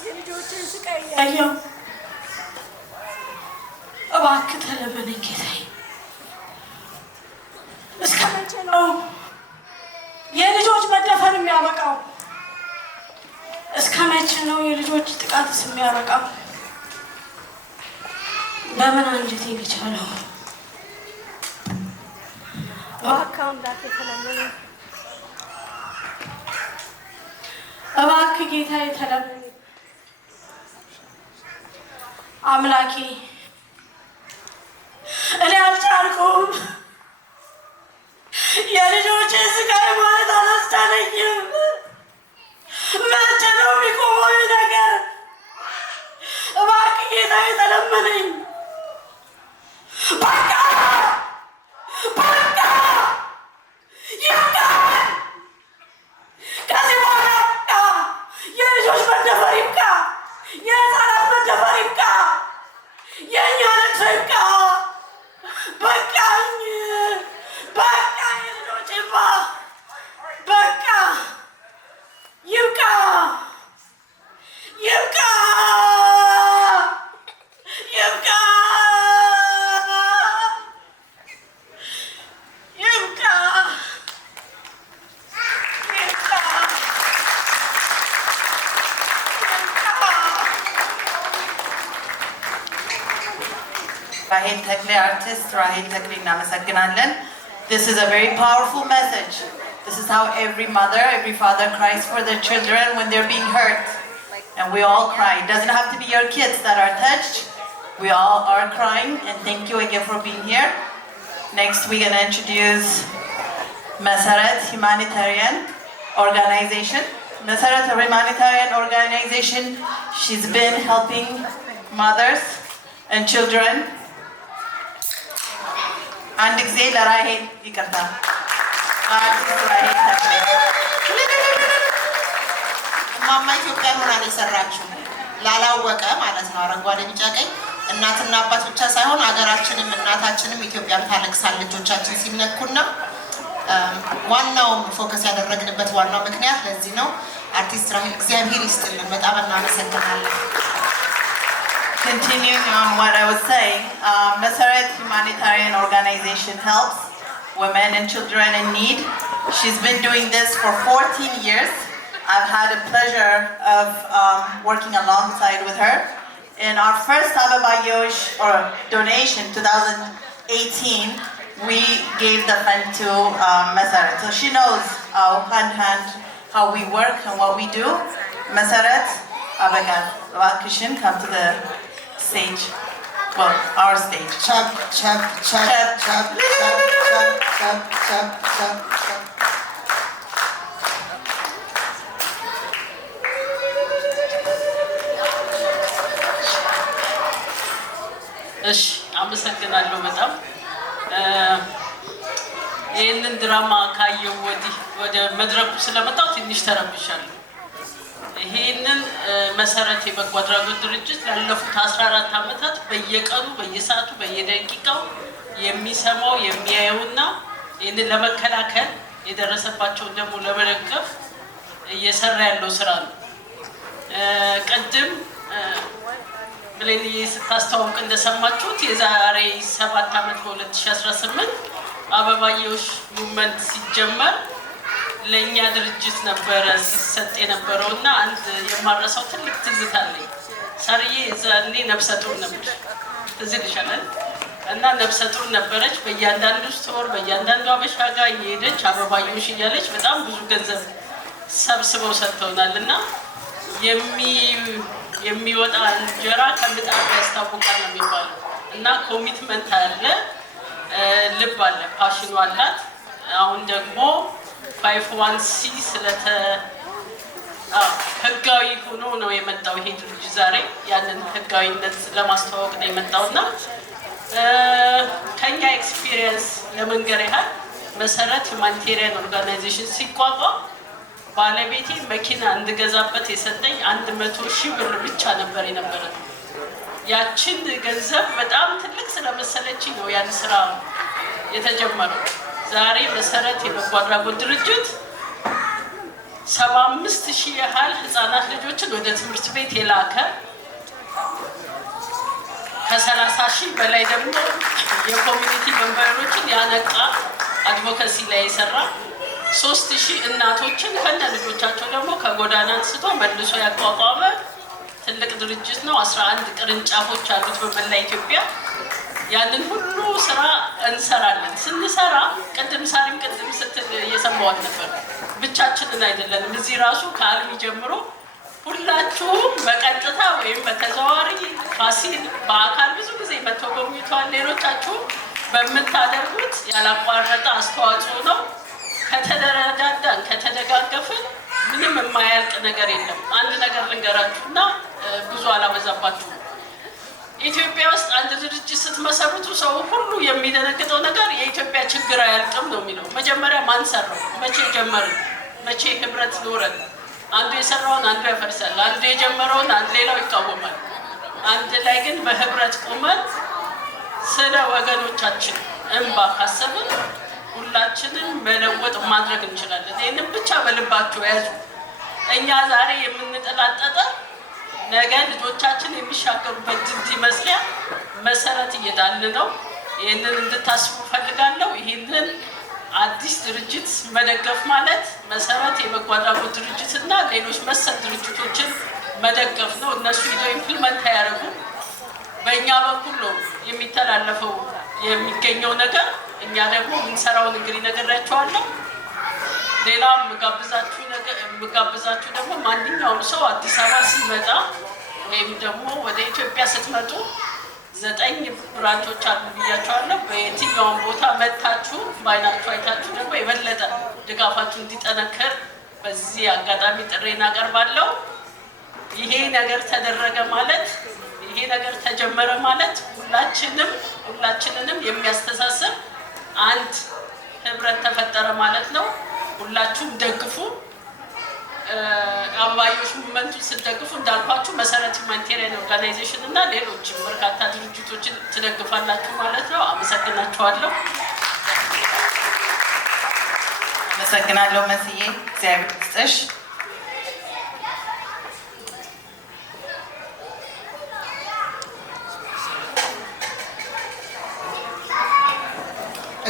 የልጆችን ስቃይ እያየሁ እባክህ ተለመነኝ ጌታዬ። እስከ መቼ ነው የልጆች መደፈር የሚያበቃው? እስከ መቼ ነው የልጆች ጥቃትስ የሚያበቃው? በምን አንጀቴ ልቻለው? እባክህ አምላክ የተለመነኝ እባክህ ጌታ የተለመነኝ አምላኬ እኔ አልቻልኩም። የልጆቼ ስቃይ ማለት አላስቻለኝም። መቼ ነው የሚቆመው ይህ ነገር? እባክህ ጌታ የተለመነኝ በቃ በቃ ይብቃ። ከዚህ በኋላ በቃ የልጆች መደፈር ይብቃ፣ የህፃናት መደፈር ይብቃ፣ የእኛ ለቅሶ ይብቃ። በቃኝ በቃ የልጆች እንባ በቃ ይብቃ ይብቃ ይብቃ ይብቃ ይብቃ ራሄል ተክሌ አርቲስት ራሄል ተክሌ እናመሰግናለን። This is a very powerful message. This is how every mother, every father cries for their children when they're being hurt. And we all cry. It doesn't have to be your kids that are touched. We all are crying. And thank you again for being here. Next, we're going to introduce Mesaret Humanitarian Organization. Mesaret Humanitarian Organization, she's been helping mothers and children. አንድ ጊዜ ለራሄል ይቅርታ፣ ማማ ኢትዮጵያን ሆና ነው የሰራችው። ላላወቀ ማለት ነው። አረንጓዴ ቢጫ ቀይ እናትና አባት ብቻ ሳይሆን ሀገራችንም እናታችንም ኢትዮጵያን ታለቅሳል ልጆቻችን ሲነኩና ዋናውም ፎከስ ያደረግንበት ዋናው ምክንያት ለዚህ ነው። አርቲስት ራሄል እግዚአብሔር ይስጥልን፣ በጣም እናመሰግናለን። Continuing on what I was saying, Maseret Humanitarian Organization helps women and children in need. She's been doing this for 14 years. I've had a pleasure of working alongside with her. In our first Ababa Yosh or donation, 2018, we gave the fund to Maseret. So she knows how we work and what we do. Maseret, Abagan, Wakishin, come to the stage. Well, our stage. Chap, chap, chap, chap, chap, chap, chap, chap, chap. እሺ አመሰግናለሁ በጣም ይህንን ድራማ ካየው ወዲህ ወደ መድረኩ ስለመጣሁ ትንሽ ተረብሻለሁ። ይህንን መሰረት የበጎ አድራጎት ድርጅት ላለፉት 14 ዓመታት በየቀኑ በየሰዓቱ በየደቂቃው የሚሰማው የሚያየውና ይህንን ለመከላከል የደረሰባቸውን ደግሞ ለመደገፍ እየሰራ ያለው ስራ ነው። ቅድም ብሌንዬ ስታስተዋውቅ እንደሰማችሁት የዛሬ 7 ዓመት በ2018 አበባየሁሽ ሙቭመንት ሲጀመር ለእኛ ድርጅት ነበረ ሲሰጥ የነበረውና አንድ የማረሳው ትልቅ ትዝታ አለኝ። ሳርዬ የዛኔ ነፍሰ ጡር ነበር፣ ትዝ ይልሻል። እና ነፍሰ ጡር ነበረች። በእያንዳንዱ ስቶር በእያንዳንዱ አበሻ ጋር እየሄደች አበባየሁሽ እያለች በጣም ብዙ ገንዘብ ሰብስበው ሰጥተውናል። እና የሚወጣ እንጀራ ከምጣድ ያስታውቃል ነው የሚባለው። እና ኮሚትመንት አለ፣ ልብ አለ፣ ፓሽኑ አላት። አሁን ደግሞ 51C ህጋዊ ሆኖ ነው የመጣው ይሄ ድርጅት ዛሬ ያንን ህጋዊነት ለማስተዋወቅ ነው የመጣውና ከኛ ኤክስፒሪየንስ ለመንገር ያህል መሰረት ሁማኒቴሪያን ኦርጋናይዜሽን ሲቋቋም ባለቤቴ መኪና እንድገዛበት የሰጠኝ 100,000 ብር ብቻ ነበር የነበረ። ያችን ገንዘብ በጣም ትልቅ ስለመሰለችኝ ነው ያን ስራ የተጀመረው። ዛሬ መሰረት የበጎ አድራጎት ድርጅት 75,000 ያህል ህፃናት ልጆችን ወደ ትምህርት ቤት የላከ ከ30,000 በላይ ደግሞ የኮሚኒቲ ሜምበሮችን ያነቃ አድቮኬሲ ላይ የሰራ 3,000 እናቶችን ከነ ልጆቻቸው ደግሞ ከጎዳና አንስቶ መልሶ ያቋቋመ ትልቅ ድርጅት ነው። 11 ቅርንጫፎች አሉት በመላ ኢትዮጵያ። ያንን ሁሉ ስራ እንሰራለን። ስንሰራ ቅድም ሳሪም ቅድም ስትል እየሰማዋት ነበር፣ ብቻችንን አይደለንም። እዚህ ራሱ ከአልሚ ጀምሮ ሁላችሁም በቀጥታ ወይም በተዘዋዋሪ ፋሲል በአካል ብዙ ጊዜ መጥተው ጎብኝተዋል። ሌሎቻችሁ በምታደርጉት ያላቋረጠ አስተዋጽኦ ነው። ከተደረዳዳን ከተደጋገፍን ምንም የማያልቅ ነገር የለም። አንድ ነገር ልንገራችሁና ብዙ አላበዛባችሁ። ኢትዮጵያ ውስጥ አንድ ድርጅት ስትመሰርቱ ሰው ሁሉ የሚደነግጠው ነገር የኢትዮጵያ ችግር አያልቅም ነው የሚለው። መጀመሪያ ማን ሰራው? መቼ ጀመርን? መቼ ህብረት ኖረን? አንዱ የሰራውን አንዱ ያፈርሳል፣ አንዱ የጀመረውን አንዱ ሌላው ይቃወማል። አንድ ላይ ግን በህብረት ቁመን ስለ ወገኖቻችን እንባ ካሰብን ሁላችንን መለወጥ ማድረግ እንችላለን። ይህንን ብቻ በልባችሁ ያዙ። እኛ ዛሬ የምንጠላጠጠ ነገ ልጆቻችን የሚሻገሩበት ድልድይ መስሪያ መሰረት እየጣልን ነው። ይህንን እንድታስቡ ፈልጋለሁ። ይህንን አዲስ ድርጅት መደገፍ ማለት መሰረት የበጎ አድራጎት ድርጅትና ሌሎች መሰል ድርጅቶችን መደገፍ ነው። እነሱ ሂደው ኢምፕሊመንት ያደርጉ፣ በእኛ በኩል ነው የሚተላለፈው የሚገኘው ነገር። እኛ ደግሞ የምንሰራውን እንግዲህ ነግሬያቸዋለሁ። ሌላው የምጋብዛችሁ ደግሞ ማንኛውም ሰው አዲስ አበባ ሲመጣ ወይም ደግሞ ወደ ኢትዮጵያ ስትመጡ 9 ብራንቾች አሉ ብያቸዋለሁ። በየትኛውም ቦታ መጥታችሁ በአይናችሁ አይታችሁ ደግሞ የበለጠ ድጋፋችሁ እንዲጠነከር በዚህ አጋጣሚ ጥሪ እናቀርባለሁ። ይሄ ነገር ተደረገ ማለት ይሄ ነገር ተጀመረ ማለት ሁላችንንም የሚያስተሳስብ አንድ ህብረት ተፈጠረ ማለት ነው። ሁላችሁም ደግፉ። አበባዮሽ ሙቭመንቱ ስትደግፉ እንዳልኳችሁ መሰረት ሁማኒቴሪያን ኦርጋናይዜሽን እና ሌሎችም በርካታ ድርጅቶችን ትደግፋላችሁ ማለት ነው። አመሰግናችኋለሁ። አመሰግናለሁ መስዬ፣ እግዚአብሔር ይስጥሽ።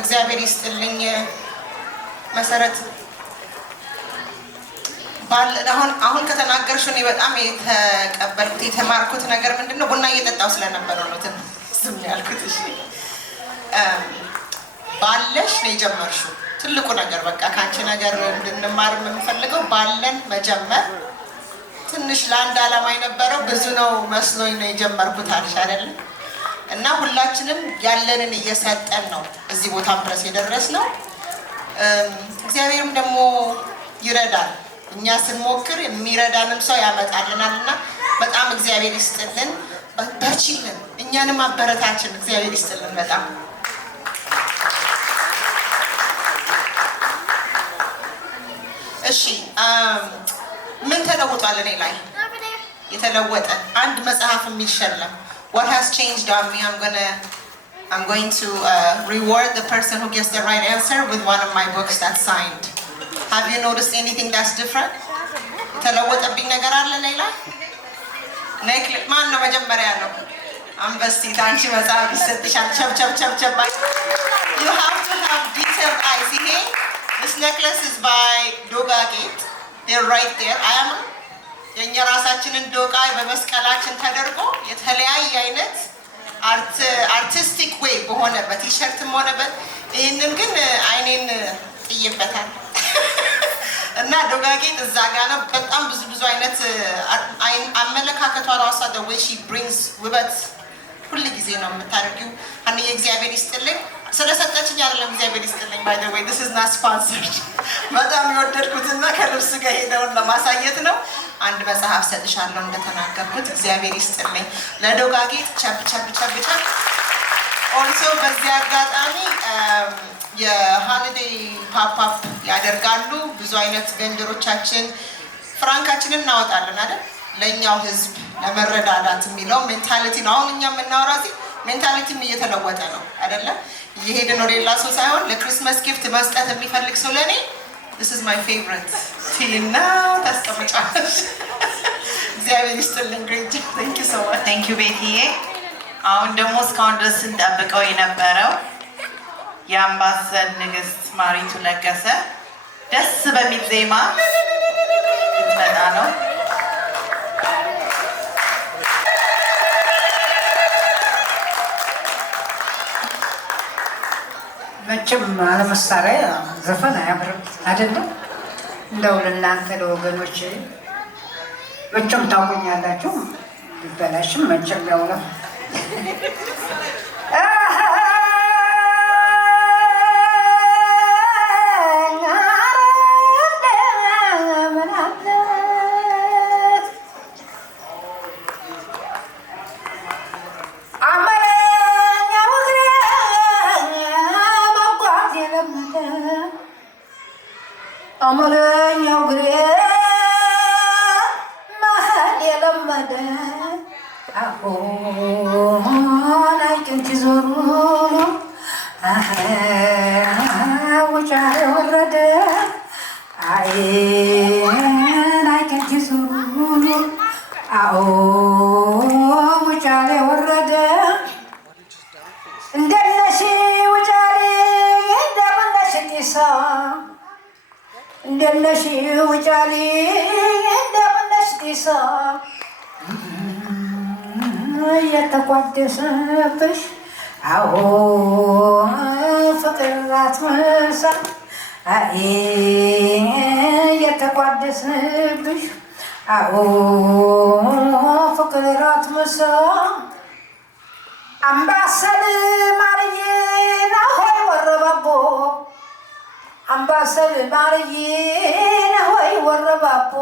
እግዚአብሔር ይስጥልኝ መሰረት። አሁን ከተናገርሽ እኔ በጣም የተቀበልኩት የተማርኩት ነገር ምንድነው? ቡና እየጠጣው ስለነበረው ነው ዝም ያልኩት። እሺ ባለሽ ነው የጀመርሽው። ትልቁ ነገር በቃ ካንቺ ነገር እንድንማር የምንፈልገው ባለን መጀመር። ትንሽ ለአንድ ዓላማ የነበረው ብዙ ነው መስሎኝ ነው የጀመርኩት አልሽ አይደል? እና ሁላችንም ያለንን እየሰጠን ነው እዚህ ቦታም ድረስ የደረስነው። እግዚአብሔርም ደግሞ ይረዳል። እኛ ስንሞክር የሚረዳንም ሰው ያመጣልናል። እና በጣም እግዚአብሔር ይስጥልን፣ በርቺልን፣ እኛንም አበረታችን። እግዚአብሔር ይስጥልን በጣም። እሺ ምን ተለውጧል? እኔ ላይ የተለወጠ አንድ መጽሐፍ የሚሸለም What has changed on me? I'm going to reward the person who gets the right answer with one of my books that's signed. Have you noticed anything that's different? የተለወጠብኝ ነገር አለ ሌላ? ማን ነው መጀመሪያ ያለው? አንበስቲ አንቺ መጽሐፍ ይሰጥሻል። ቸብ You have to have detailed eyes. This necklace is by Doga Gate. They're right there. I am የኛ ራሳችንን ዶቃ በመስቀላችን ተደርጎ የተለያየ አይነት አርቲስቲክ ዌይ በሆነ በቲሸርትም ሆነ ይሄንን ግን አይኔን ጥይበታል እና ዶጋጌት እዛ ጋር ነው። በጣም ብዙ አይነት አመለካከቷ ራሷ the way she brings ውበት ሁሉ ጊዜ ነው የምታደርጊው። አንዬ እግዚአብሔር ይስጥልኝ ስለሰጠችኝ አይደለም እግዚአብሔር ይስጥልኝ። by the way this is not sponsored በጣም የወደድኩትና ከልብስ ጋር ሄደውን ለማሳየት ነው። አንድ መጽሐፍ ሰጥሻለሁ እንደተናገርኩት። እግዚአብሔር ይስጥልኝ። ለዶጋጌት ቸብ also በዚህ አጋጣሚ የሃሊዴይ ፓፕ ያደርጋሉ። ብዙ አይነት ገንደሮቻችን ፍራንካችንን እናወጣለን አይደል? ለኛው ህዝብ ለመረዳዳት የሚለው ሜንታሊቲ ነው። አሁን እኛ የምናወራው እዚህ ሜንታሊቲም እየተለወጠ ነው አይደለ? እየሄድን ነው ሌላ ሰው ሳይሆን ለክሪስማስ ጊፍት መስጠት የሚፈልግ ሰው ለኔ this is my favorite ቲና ታስቀምጫለሽ። እግዚአብሔር ይስጥልኝ። great thank you so much. thank you ቤትዬ። አሁን ደግሞ እስካሁን ድረስ እንጠብቀው የነበረው የአምባሰል ንግስት ማሪቱ ለገሰ ደስ በሚል ዜማ ልትመጣ ነው። መቼም አለመሳሪያ ዘፈን አያምርም አይደለም? እንደው ለእናንተ ለወገኖች መቼም ታውቁኛላችሁ። ቢበላሽም መቼም ያው ነው። አመለኛው ግሬ መሀል የለመደ አሁን አይቅንት ዞሩ ውጫሌ ወረደ አይቅንት ዞሩ ውጫሌ ወረደ እንደነሽ ውጫሌ እንደምነሽ ጢሳ እንደነሽ ውጫሌ እንደምነሽ ጢሳ የተቋደሰብሽ ፍቅር አትመሳ የተቋደሰብሽ ፍቅር አትመሳ አምባሰል ማርዬ ናሆይ ወረባቦ አምባሰል ማርዬ ናሆይ ወረባቦ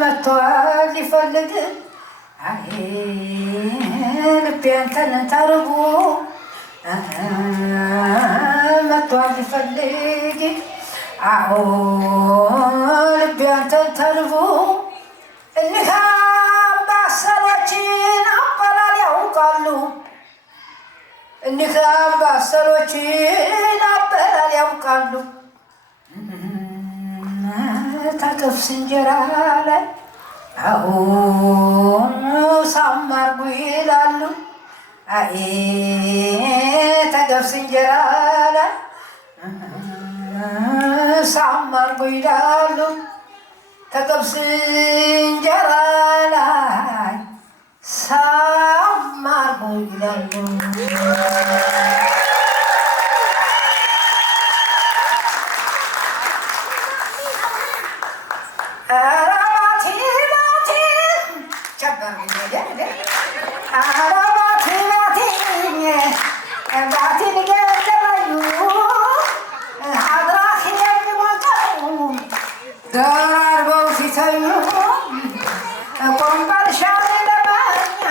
መጥቷል ሊፈልግ ልቤ አንተን ተርቦ መጥቷል ሊፈልግ አዎ ልቤ አንተን ተርቦ እኒህ አምባሰሎችን አበላል ያውቃሉ እኒህ አምባሰሎችን አበላል ያውቃሉ ተጥብስ እንጀራ ላይ አዎ ሳም አርጉ ይላሉ አይ ተገብስ እንጀራ ላይ ሳም አርጉ ይላሉ ተገብስ እንጀራ ላይ ሳም አርጉ ይላሉ ደራርበው ሲተኙ ቆንበልሻል ለማኛ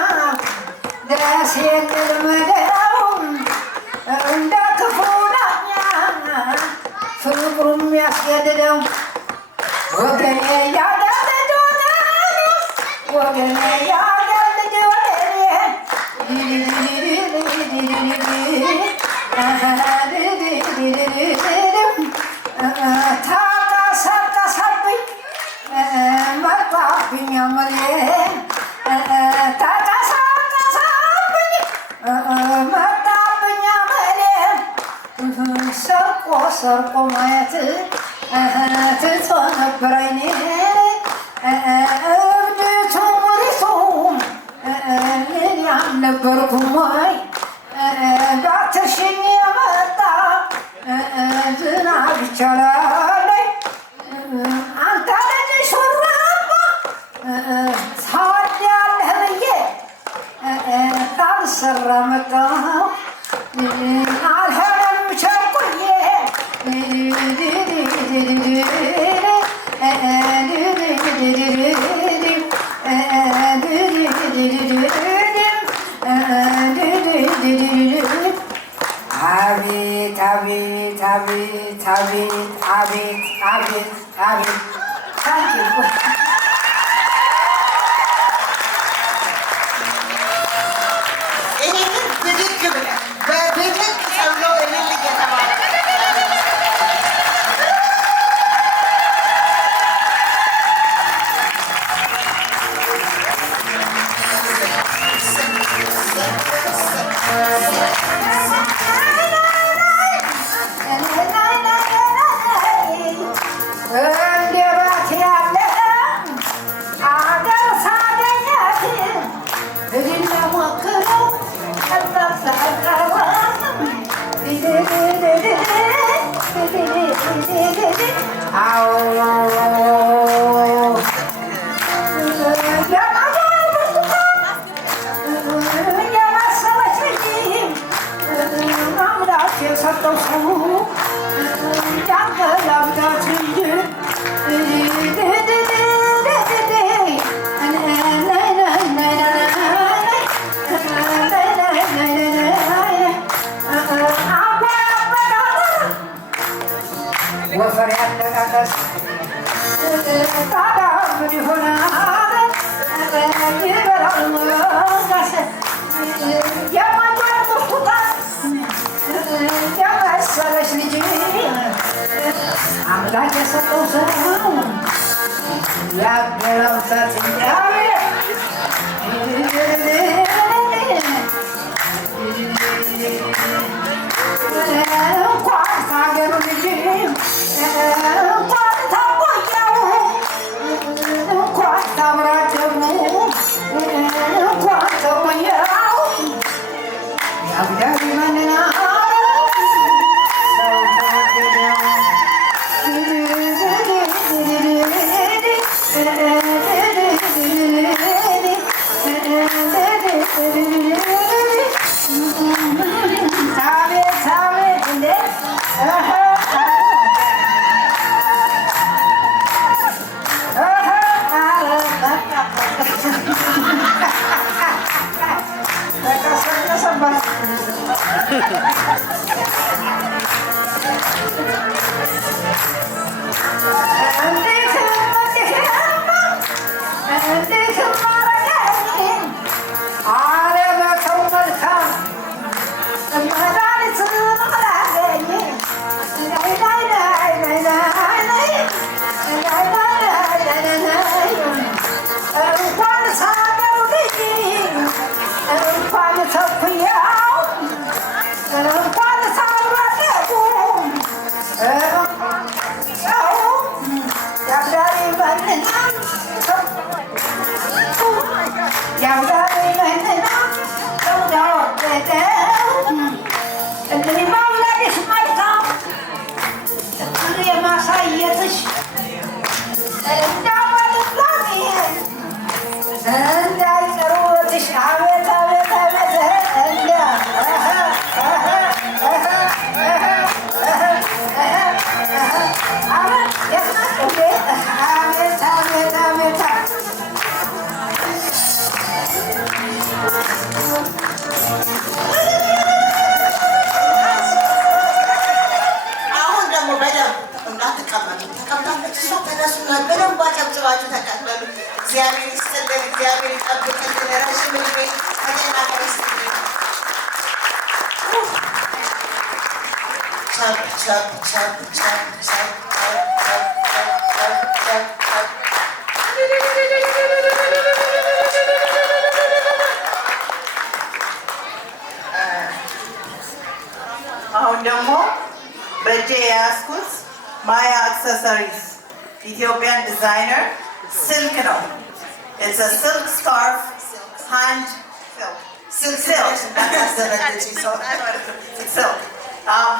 ደስ የሚል መደው እንደ ክፉ ዳኛ ፍቅሩም ያስገድደው ወገኔ ያደልድ ወገኔ ያደልድ ታቀሰቀሰብኝ መጣብኝ አመሌ ታቀሰቀሰብኝ መጣብኝ አመሌ ሰርቆ ሰርቆ ማየት ትቶ ነበር አይኔ እብድቱ ሙሪቱ እኔ አልነበርኩም ወይ ባትሽኝ የመጣ ዝናብ ይቻላል አንተ ልጅ ሹራባ ታወዳለህ ብዬ ካልሰራ መጣሁ አልሆነም ቸኩዬ አቤት አቤት አቤት አቤት አቤት አቤት አቤት ይህንን ብድግ ብለህ በብድግ ተብሎ እልል እየተባለ ወፈር ያለቃቀስ ታዲያ ምን ይሆናል ይበላል ወጋሽ የማጓርጡታል የመሰለች ልጅ አምላክ የሰጠው ሰው ያገለውታት እንኳን ታገሩ ልጅ እንኳን ታቆያው እንኳን ታምራደሙ እንኳን ተቆያው ያብዳሪ መንና ሰው ተወደደው የማሳየትሽ እንዳማለትላም እንዳልቀሩትሽ አቤት አቤት አቤት እንዳ አቤት አቤት አቤት አሁን ደግሞ በደንብ እንዳትቀመጡ ተቀምጣችሁ ሰው ተነሱና በደንብ አጨብጭባችሁ ተቀበሉ። እግዚአብሔር ይስጥልን፣ እግዚአብሔር ይጠብቅልን፣ ረዥም ዕድሜ ከጤና ጋር ይስጥልን። ቸብ ቸብ ቸብ ቸብ ቸብ ቸብ ቸብ ቸብ ቸብ አሁን ደግሞ በእጄ የያዝኩት ማያ አክሰሰሪስ ኢትዮጵያን ዲዛይነር ስልክ ነው። It's a silk scarf, hand silk,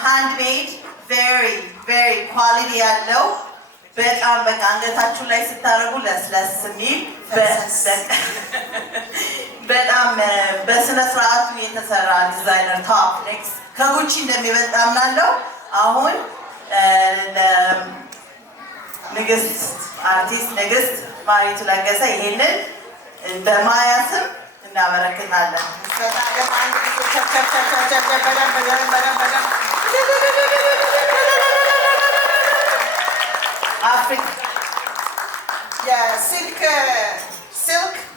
handmade, very very quality ያለው በጣም በቃ አንገታችሁ ላይ ስታረጉ ለስለስ የሚል በጣም በስነ ስርዓቱ የተሰራ ዲዛይነር ቶፕ ኔክስት ከጉቺ እንደሚበልጥ አምናለሁ። አሁን ንግስት አርቲስት ንግስት ማሪቱ ለገሰ ይሄንን በማያ ስም እናበረክታለን። አፍሪካ የሲልክ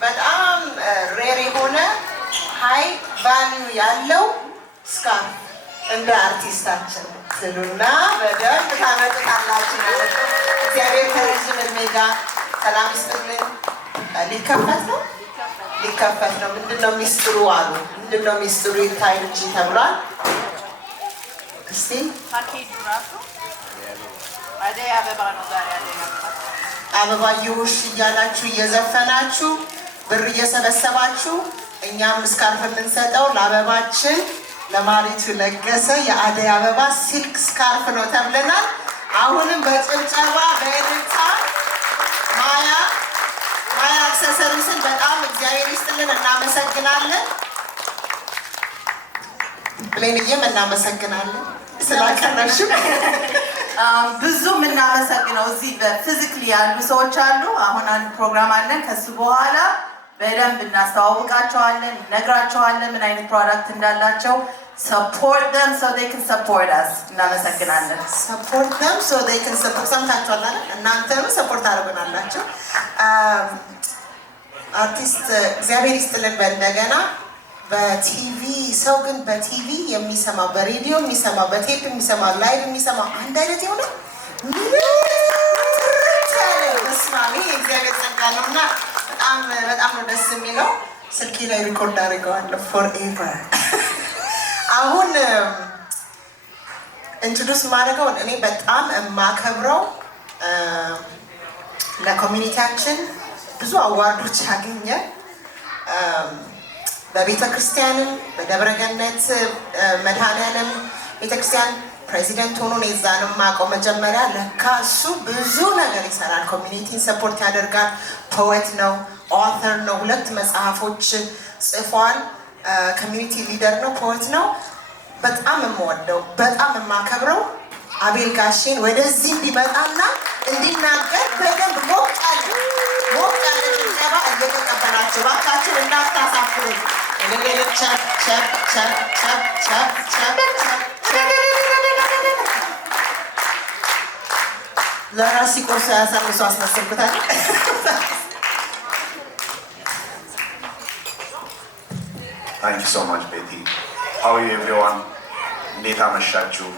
በጣም ሬር የሆነ ሃይ ቫልዩ ያለው ስካርፍ እንደ አርቲስታችን ስሉና በደንብ ታመጡታላችሁ ማለት ነው። እግዚአብሔር ከረዥም ዕድሜ ጋር ሰላም ይስጥልን። ሊከፈት ነው ሊከፈት ነው። ምንድነው ሚስጥሩ አሉ። ምንድነው ሚስጥሩ ይታይ እንጂ ተብሏል። እስቲ አደይ አበባ ነው ዛሬ አደይ አበባ አበባየሁሽ እያላችሁ እየዘፈናችሁ ብር እየሰበሰባችሁ እኛም ስካርፍ የምንሰጠው ለአበባችን ለማሪቱ ለገሰ የአደይ አበባ ሲልክ ስካርፍ ነው ተብለናል። አሁንም በጭብጨባ በእልልታ ማያ አክሰሰሪስን በጣም እግዚአብሔር ይስጥልን፣ እናመሰግናለን። ብሌንዬም እናመሰግናለን ስላቀረብሽው። ብዙ የምናመሰግነው እዚህ በፊዚክሊ ያሉ ሰዎች አሉ። አሁን አንድ ፕሮግራም አለን። ከሱ በኋላ በደንብ እናስተዋውቃቸዋለን፣ እነግራቸዋለን ምን አይነት ፕሮዳክት እንዳላቸው። support them so they can support us። እናመሰግናለን። support them so they can support ሰምታችኋል አይደል? እናንተም ሰፖርት አድርጉናላችሁ። አርቲስት እግዚአብሔር ይስጥልን። በእንደገና በቲቪ ሰው ግን በቲቪ የሚሰማው በሬዲዮ የሚሰማው በቴፕ የሚሰማው ላይቭ የሚሰማው አንድ አይነት የሆነ ስማሚ እግዚአብሔር ጸጋ ነው እና በጣም ነው ደስ የሚለው። ስልኬ ላይ ሪኮርድ አድርገዋለሁ ፎርኤቨር። አሁን ኢንትሮዱስ ማድረገውን እኔ በጣም የማከብረው ለኮሚኒቲያችን ብዙ አዋርዶች ያገኘ በቤተ ክርስቲያንም በደብረገነት መድኃኔዓለም ቤተክርስቲያን ፕሬዚደንት ሆኖ ነው የዛንም ማቀው መጀመሪያ ለካ እሱ ብዙ ነገር ይሰራል። ኮሚኒቲን ሰፖርት ያደርጋል። ፖኤት ነው፣ ኦተር ነው፣ 2 መጽሐፎች ጽፏል። ኮሚኒቲ ሊደር ነው፣ ፖኤት ነው። በጣም የምወደው በጣም የማከብረው አቤል ጋሼን ወደዚህ እንዲመጣና እንዲናገር በደንብ ሞቅ ያለ ጭብጨባ እየተቀበላችሁ እባካችሁ እንዳታሳፍሩኝ። ለራሲ ቆርሶ ያሳምሱ አስመስልኩታል። Thank you so much, Betty. How are you, everyone? እንዴት አመሻችሁ?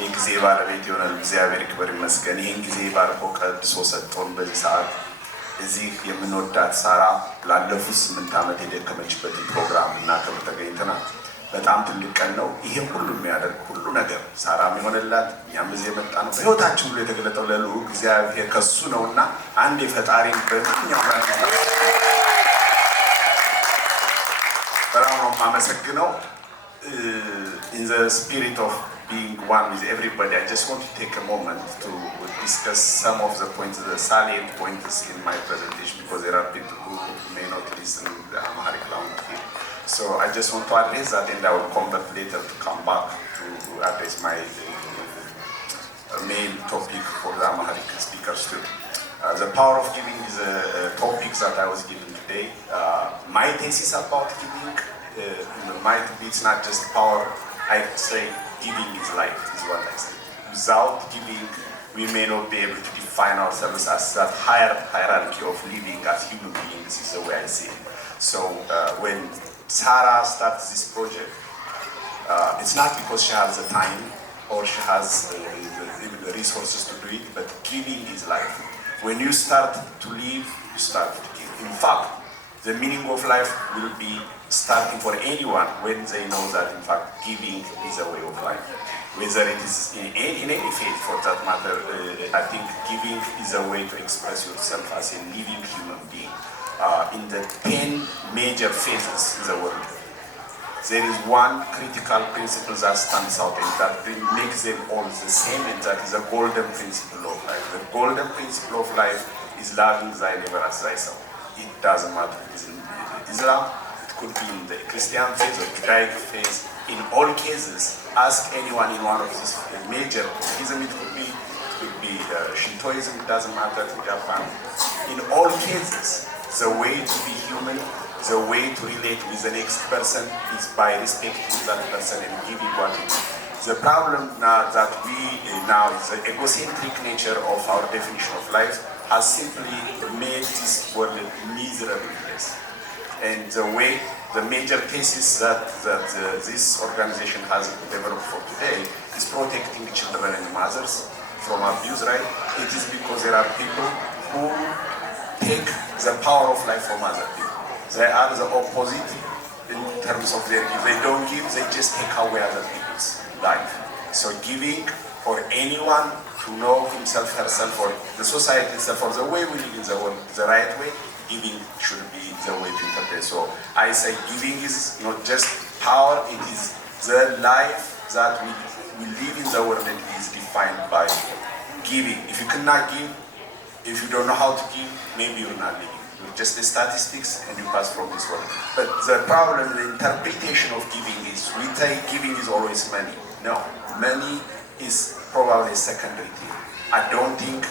የጊዜ ባለቤት የሆነ እግዚአብሔር ክብር ይመስገን። ይህን ጊዜ ባርኮ ቀድሶ ሰጥቶን በዚህ ሰዓት እዚህ የምንወዳት ሳራ ላለፉት 8 ዓመት የደከመችበትን ፕሮግራም እና ክብር ተገኝተናል። በጣም ትልቅ ቀን ነው። ይሄ ሁሉ የሚያደርግ ሁሉ ነገር ሳራም የሆነላት እኛም እዚህ የመጣ ነው በህይወታችን ሁሉ የተገለጠው ለልዑል እግዚአብሔር ከሱ ነውና አንድ የፈጣሪን በማንኛውም በጣም ነው የማመሰግነው። in the spirit of being one with everybody, I just want to take a moment to discuss some of the points, the salient points in my presentation, because there are people who may not listen to the Amharic language here. So I just want to address that, and I will come back later to come back to address my main topic for the Amharic speakers too. The power of giving is a topic that I was given today. My thesis about giving might be it's not just power. I say giving is life, is what I say. Without giving, we may not be able to define ourselves as that higher hierarchy of living as human beings, is the way I see it. So when Sarah starts this project, it's not because she has the time or she has the resources to do it, but giving is life. When you start to live, you start to give. In fact, the meaning of life will be starting for anyone when they know that, in fact, giving is a way of life. Whether it is in any faith, for that matter, I think giving is a way to express yourself as a living human being. In the 10 major phases in the world, there is one critical principle that stands out and that makes them all the same, and that is the golden principle of life. The golden principle of life is loving thy neighbor as thyself. It doesn't matter if it's in Islam, it could be in the Christian faith or Judaic faith. In all cases, ask anyone in one of these major Buddhism, it could be Shintoism, it doesn't matter, to Japan. In all cases, the way to be human, the way to relate with the next person is by respecting that person and giving what it is. The problem now that the egocentric nature of our definition of life has simply made this world a miserable place. And the major thesis that this organization has developed for today is protecting children and mothers from abuse, right? It is because there are people who take the power of life from other people. They are the opposite in terms of their give. They don't give, they just take away other people's life. So giving for anyone to know himself, herself, or the society itself, or the way we live in the world, the right way, giving should be the way to interpret. So I say giving is not just power, it is the life that we live in the world, and it is defined by giving. If you cannot give, if you don't know how to give, maybe you're not living. You're just the statistics and you pass from this world. But the problem, the interpretation of giving is, we think giving is always money. No, money is probably a secondary thing. I don't think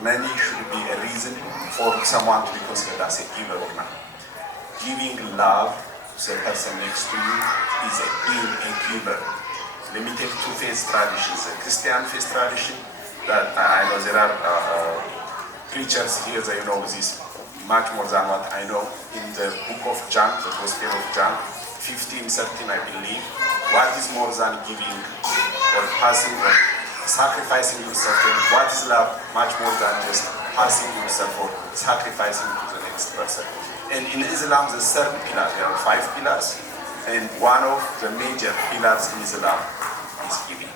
money should be a reason for someone to be considered as a giver or not. Giving love to the person next to you is being a giver. Let me take two faith traditions. A Christian faith tradition that I know there are preachers here, they know this much more than what I know. In the book of John, the Gospel of John, 15:13, I believe, what is more than giving or passing or sacrificing yourself? What is love? Much more than just passing yourself or sacrificing to the next person. And in Islam, the third pillar, there are 5 pillars, and one of the major pillars in Islam is giving.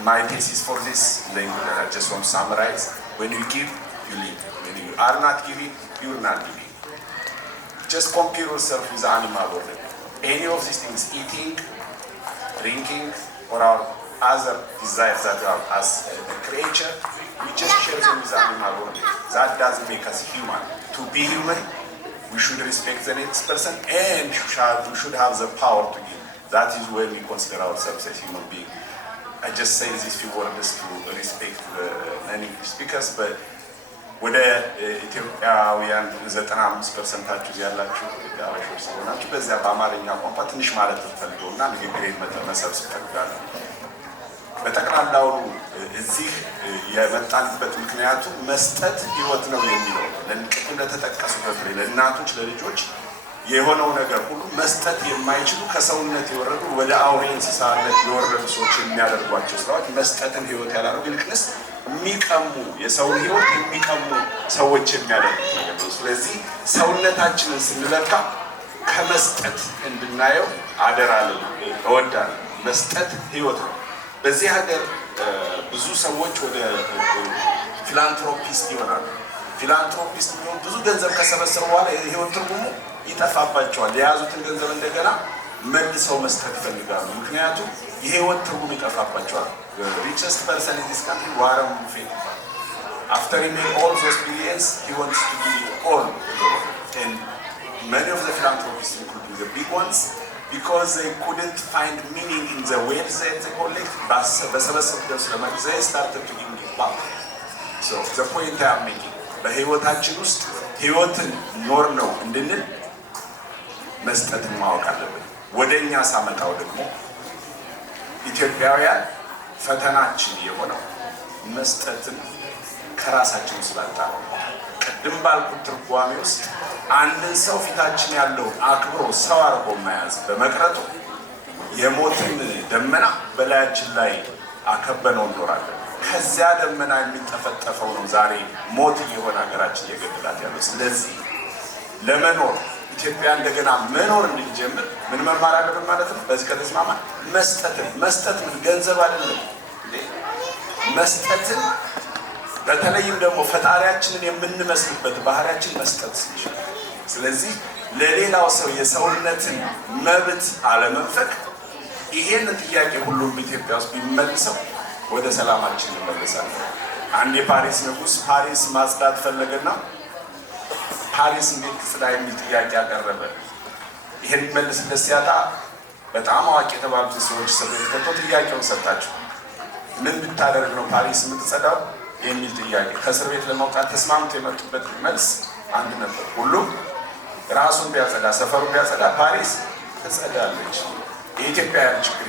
My thesis for this, I just want to summarize. When you give, you live. When you are not giving, you're not living. Just compare yourself with the animal world. Any of these things, eating, drinking, or our other desires that we have as a creature, we just share them with the animal world. That doesn't make us human. To be human, we should respect the next person, and we should have the power to give. That is when we consider ourselves as human beings. I just say these few words to respect the many speakers, but ወደ ኢትዮጵያውያን 95% ያላችሁ ኢትዮጵያውያን ስለሆናችሁ በዚያ በአማርኛ ቋንቋ ትንሽ ማለት ተፈልገውና ንግግሬን መሰብሰብ ፈልጋለሁ። በጠቅላላው እዚህ የመጣንበት ምክንያቱ መስጠት ህይወት ነው የሚለው ለንቅም ለተጠቀሱበት ለእናቶች ለልጆች የሆነው ነገር ሁሉ መስጠት የማይችሉ ከሰውነት የወረዱ ወደ አውሬ እንስሳነት የወረዱ ሰዎች የሚያደርጓቸው ስራዎች መስጠትን ህይወት ያላረጉ ይልቅስ የሚቀሙ የሰውን ህይወት የሚቀሙ ሰዎች የሚያደርጉት ነገር ነው። ስለዚህ ሰውነታችንን ስንለካ ከመስጠት እንድናየው አደራ እወዳለሁ። መስጠት ህይወት ነው። በዚህ ሀገር ብዙ ሰዎች ወደ ፊላንትሮፒስት ይሆናሉ። ፊላንትሮፒስት ብዙ ገንዘብ ከሰበሰቡ በኋላ የህይወት ትርጉሙ ይጠፋባቸዋል። የያዙትን ገንዘብ እንደገና መልሰው መስጠት ይፈልጋሉ። ምክንያቱም የህይወት ትርጉም ይጠፋባቸዋል። ሪቸስት ፐርሰን ኢን ዲስ ካንትሪ ዋረን ቡፌት ይባላል። After he made all those billions, he wants to give it all to the world. And many of the philanthropists, including the big ones, because they couldn't find meaning in the wealth that they collect, they started to give it back. So the point I am making, በህይወታችን ውስጥ ህይወትን ኖር ነው እንድንል መስጠትን ማወቅ አለብን። ወደኛ ሳመጣው ደግሞ ኢትዮጵያውያን ፈተናችን የሆነው መስጠትን ከራሳችን ስላጣ ነው። ቅድም ባልኩት ትርጓሜ ውስጥ አንድን ሰው ፊታችን ያለው አክብሮ ሰው አርጎ መያዝ በመቅረቱ የሞትን ደመና በላያችን ላይ አከበነው እንኖራለን። ከዚያ ደመና የሚጠፈጠፈው ነው ዛሬ ሞት የሆነ ሀገራችን እየገደላት ያለው። ስለዚህ ለመኖር ኢትዮጵያ እንደገና መኖር እንድንጀምር ምን መማር አለብን ማለት ነው? በዚህ ከተስማማ መስጠት ምን ገንዘብ አይደለም እንዴ? መስጠትን በተለይም ደግሞ ፈጣሪያችንን የምንመስልበት ባህሪያችን መስጠት ሲችል፣ ስለዚህ ለሌላው ሰው የሰውነትን መብት አለመንፈቅ፣ ይሄን ጥያቄ ሁሉም በኢትዮጵያ ውስጥ ቢመልሰው ወደ ሰላማችን እንመለሳለን። አንድ የፓሪስ ንጉስ ፓሪስ ማጽዳት ፈለገና ፓሪስ እንዴት ትጽዳ የሚል ጥያቄ ያቀረበ። ይሄን መልስለት ሲያጣ በጣም አዋቂ የተባሉት ሰዎች ሰበብ ተቶ ጥያቄውን ሰጣቸው። ምን ብታደርግ ነው ፓሪስ የምትጸዳው የሚል ጥያቄ። ከእስር ቤት ለመውጣት ተስማምቶ የመጡበት መልስ አንድ ነበር። ሁሉም ራሱን ቢያጸዳ ሰፈሩን ቢያጸዳ ፓሪስ ትጸዳለች። የኢትዮጵያውያን ችግር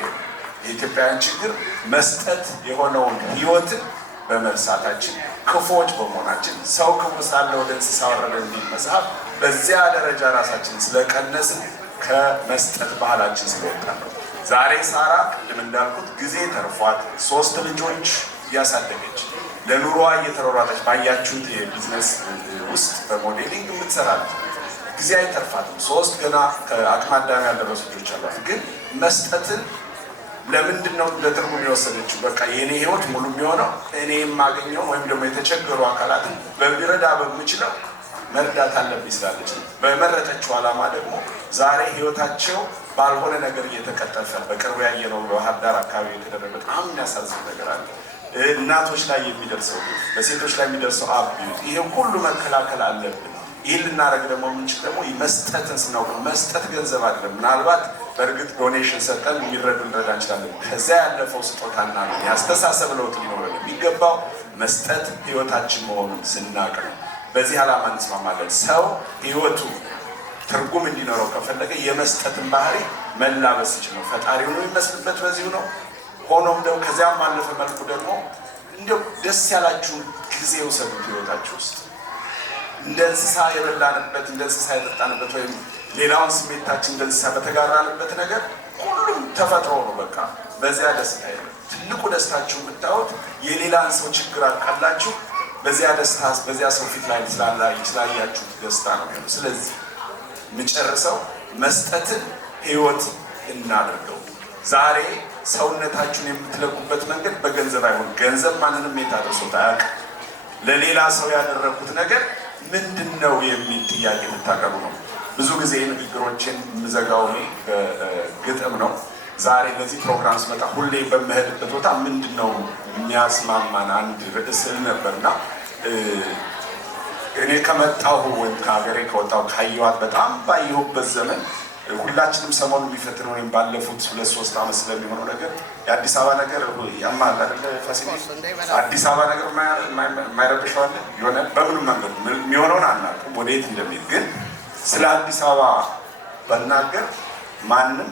የኢትዮጵያውያን ችግር መስጠት የሆነውን ህይወትን በመርሳታችን ክፉዎች በመሆናችን ሰው ክፉ ሳለ ወደ እንስሳ ወረደ የሚል መጽሐፍ በዚያ ደረጃ ራሳችን ስለቀነስን ከመስጠት ባህላችን ስለወጣ ነው። ዛሬ ሳራ ቅድም እንዳልኩት ጊዜ ተርፏት 3 ልጆች እያሳደገች ለኑሮዋ እየተሯሯጠች ባያችሁት የቢዝነስ ውስጥ በሞዴሊንግ የምትሰራለች። ጊዜ አይተርፋትም። 3 ገና ከአቅመ አዳም ያልደረሱ ልጆች አሏት። ግን መስጠትን ለምንድን ነው ለትርጉም የወሰደችው? በቃ የኔ ህይወት ሙሉ የሚሆነው እኔ የማገኘው ወይም ደግሞ የተቸገሩ አካላትን በሚረዳ በምችለው መርዳት አለብኝ ስላለች ነው። በመረጠችው ዓላማ ደግሞ ዛሬ ህይወታቸው ባልሆነ ነገር እየተቀጠፈ በቅርቡ ያየነው በባህር ዳር አካባቢ የተደረገ በጣም የሚያሳዝን ነገር አለ። እናቶች ላይ የሚደርሰው በሴቶች ላይ የሚደርሰው አቢዩዝ፣ ይሄ ሁሉ መከላከል አለብን። ይህን ልናደርግ ደግሞ የምንችል ደግሞ መስጠትን ስናውቅ፣ መስጠት ገንዘብ አይደለም። ምናልባት በእርግጥ ዶኔሽን ሰጠን የሚረዱ ልንረዳ እንችላለን። ከዚያ ያለፈው ስጦታና ያስተሳሰብ ለውጥ ሊኖረን የሚገባው መስጠት ህይወታችን መሆኑን ስናቅ ነው። በዚህ ዓላማ እንስማማለን። ሰው ህይወቱ ትርጉም እንዲኖረው ከፈለገ የመስጠትን ባህሪ መላበስ ይችላል። ፈጣሪውን የሚመስልበት በዚሁ ነው። ሆኖም ደግሞ ከዚያም ባለፈ መልኩ ደግሞ እንደው ደስ ያላችሁ ጊዜ ውሰዱት ህይወታችሁ ውስጥ። እንደ እንስሳ የበላንበት፣ እንደ እንስሳ የጠጣንበት ወይም ሌላውን ስሜታችን እንደ እንስሳ በተጋራንበት ነገር ሁሉም ተፈጥሮ ነው። በቃ በዚያ ደስታ የለም። ትልቁ ደስታችሁ የምታዩት የሌላን ሰው ችግር አቃላችሁ በዚያ ደስታ በዚያ ሰው ፊት ላይ ስላያችሁት ደስታ ነው የሚሆነው። ስለዚህ የምጨርሰው መስጠትን ህይወት እናድርገው። ዛሬ ሰውነታችሁን የምትለቁበት መንገድ በገንዘብ አይሆን። ገንዘብ ማንንም የታደርሶት አያውቅም። ለሌላ ሰው ያደረኩት ነገር ምንድን ነው የሚል ጥያቄ ልታቀርቡ ነው። ብዙ ጊዜ ንግግሮችን የምዘጋው ግጥም ነው። ዛሬ በዚህ ፕሮግራም ስመጣ ሁሌ በመሄድበት ቦታ ምንድን ነው የሚያስማማን አንድ ርዕስ ነበርና እኔ ከመጣሁ ወይም ከሀገሬ ከወጣሁ ካየኋት በጣም ባየሁበት ዘመን ሁላችንም ሰሞኑን የሚፈትነው ወይም ባለፉት 2-3 ዓመት ስለሚሆነው ነገር የአዲስ አበባ ነገር ያማል አይደለ? ፋሲል አዲስ አበባ ነገር የማይረብሸው አለ የሆነ በምንም መንገድ የሚሆነውን አናውቅም ወዴት እንደሚል። ግን ስለ አዲስ አበባ በናገር ማንም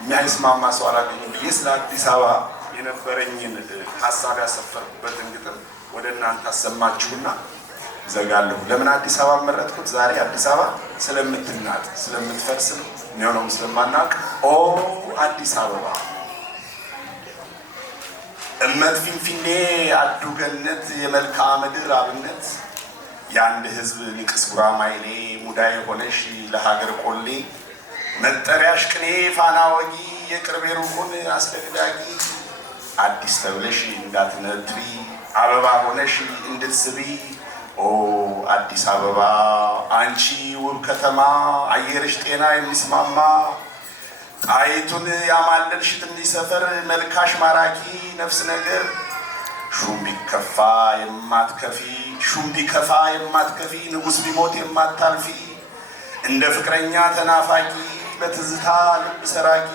የሚያስማማ ሰው አላገኝም ብዬ ስለ አዲስ አበባ የነበረኝን ሀሳብ ያሰፈርኩበትን ግጥም ወደ እናንተ አሰማችሁና ዘጋለሁ። ለምን አዲስ አበባ መረጥኩት? ዛሬ አዲስ አበባ ስለምትናጥ ስለምትፈርስ የሚሆነውም ስለማናውቅ ኦ አዲስ አበባ እመት ፊንፊኔ አዱ ገነት የመልክዓ ምድር አብነት የአንድ ህዝብ ንቅስ ጉራማይሌ ሙዳይ ሆነሽ ለሀገር ቆሌ መጠሪያሽ ቅኔ ፋና ወጊ የቅርቤ ሩቁን አስደግዳጊ አዲስ ተብለሽ እንዳትነትሪ አበባ ሆነሽ እንድትስቢ ኦ አዲስ አበባ አንቺ ውብ ከተማ አየርሽ ጤና የሚስማማ ጣይቱን ያማለልሽ ትንሽ ሰፈር መልካሽ ማራኪ ነፍስ ነገር ሹም ቢከፋ የማትከፊ ሹም ቢከፋ የማትከፊ ንጉሥ ቢሞት የማታልፊ እንደ ፍቅረኛ ተናፋቂ በትዝታ ልብ ሰራቂ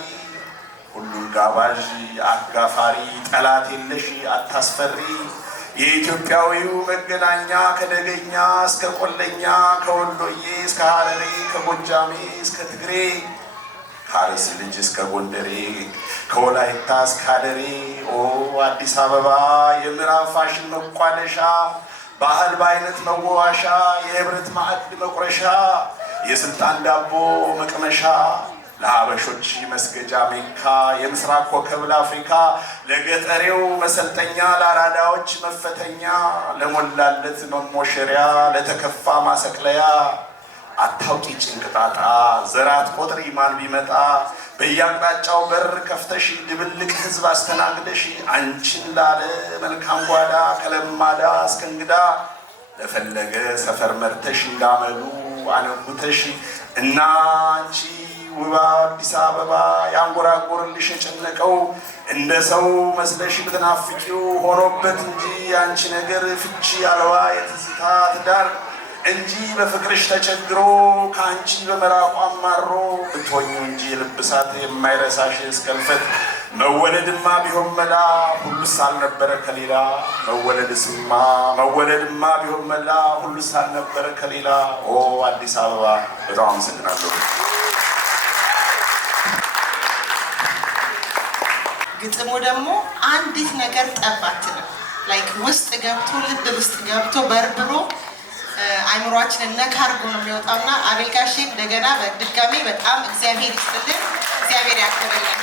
ሁሉን ጋባዥ አጋፋሪ ጠላት የለሽ አታስፈሪ የኢትዮጵያዊው መገናኛ ከደገኛ እስከ ቆለኛ ከወሎዬ እስከ ሀረሬ ከጎጃሜ እስከ ትግሬ ከአርስ ልጅ እስከ ጎንደሬ ከወላይታ እስከ ሀደሬ ኦ አዲስ አበባ የምዕራብ ፋሽን መቋደሻ ባህል በአይነት መዋዋሻ የህብረት ማዕድ መቁረሻ የስልጣን ዳቦ መቅመሻ ለሀበሾች መስገጃ ሜካ የምስራቅ ኮከብ ለአፍሪካ ለገጠሬው መሰልጠኛ ለአራዳዎች መፈተኛ ለሞላለት መሞሸሪያ ለተከፋ ማሰቅለያ አታውቂ ጭንቅጣጣ ዘራት ቆጥሪ ማን ቢመጣ በየአቅጣጫው በር ከፍተሽ ድብልቅ ህዝብ አስተናግደሽ አንቺን ላለ መልካም ጓዳ ከለማዳ እስከ እንግዳ ለፈለገ ሰፈር መርተሽ እንዳመሉ አነጉተሽ እና አንቺ ውባ አዲስ አበባ ያንጎራጎርልሽ የጨነቀው እንደ ሰው መስለሽ ብትናፍቂው ሆኖበት እንጂ አንቺ ነገር ፍቺ አልባ የትዝታ ትዳር እንጂ በፍቅርሽ ተቸግሮ ከአንቺ በመራቋ አማሮ ብትሆኙ እንጂ ልብሳት የማይረሳሽ እስከልፈት መወለድማ ቢሆን መላ ሁሉስ አልነበረ ከሌላ መወለድማ ቢሆን መላ ሁሉስ አልነበረ ከሌላ ኦ አዲስ አበባ በጣም አመሰግናለሁ። ግጥሙ ደግሞ አንዲት ነገር ጠባትንም ላይክ ውስጥ ገብቶ ልብ ውስጥ ገብቶ በርብሮ አይምሯችንን ነካ አድርጎ ነው የሚወጣውና አቤል ጋሼ እንደገና በድጋሚ በጣም እግዚአብሔር ይስጥልን፣ እግዚአብሔር ያክብርልን።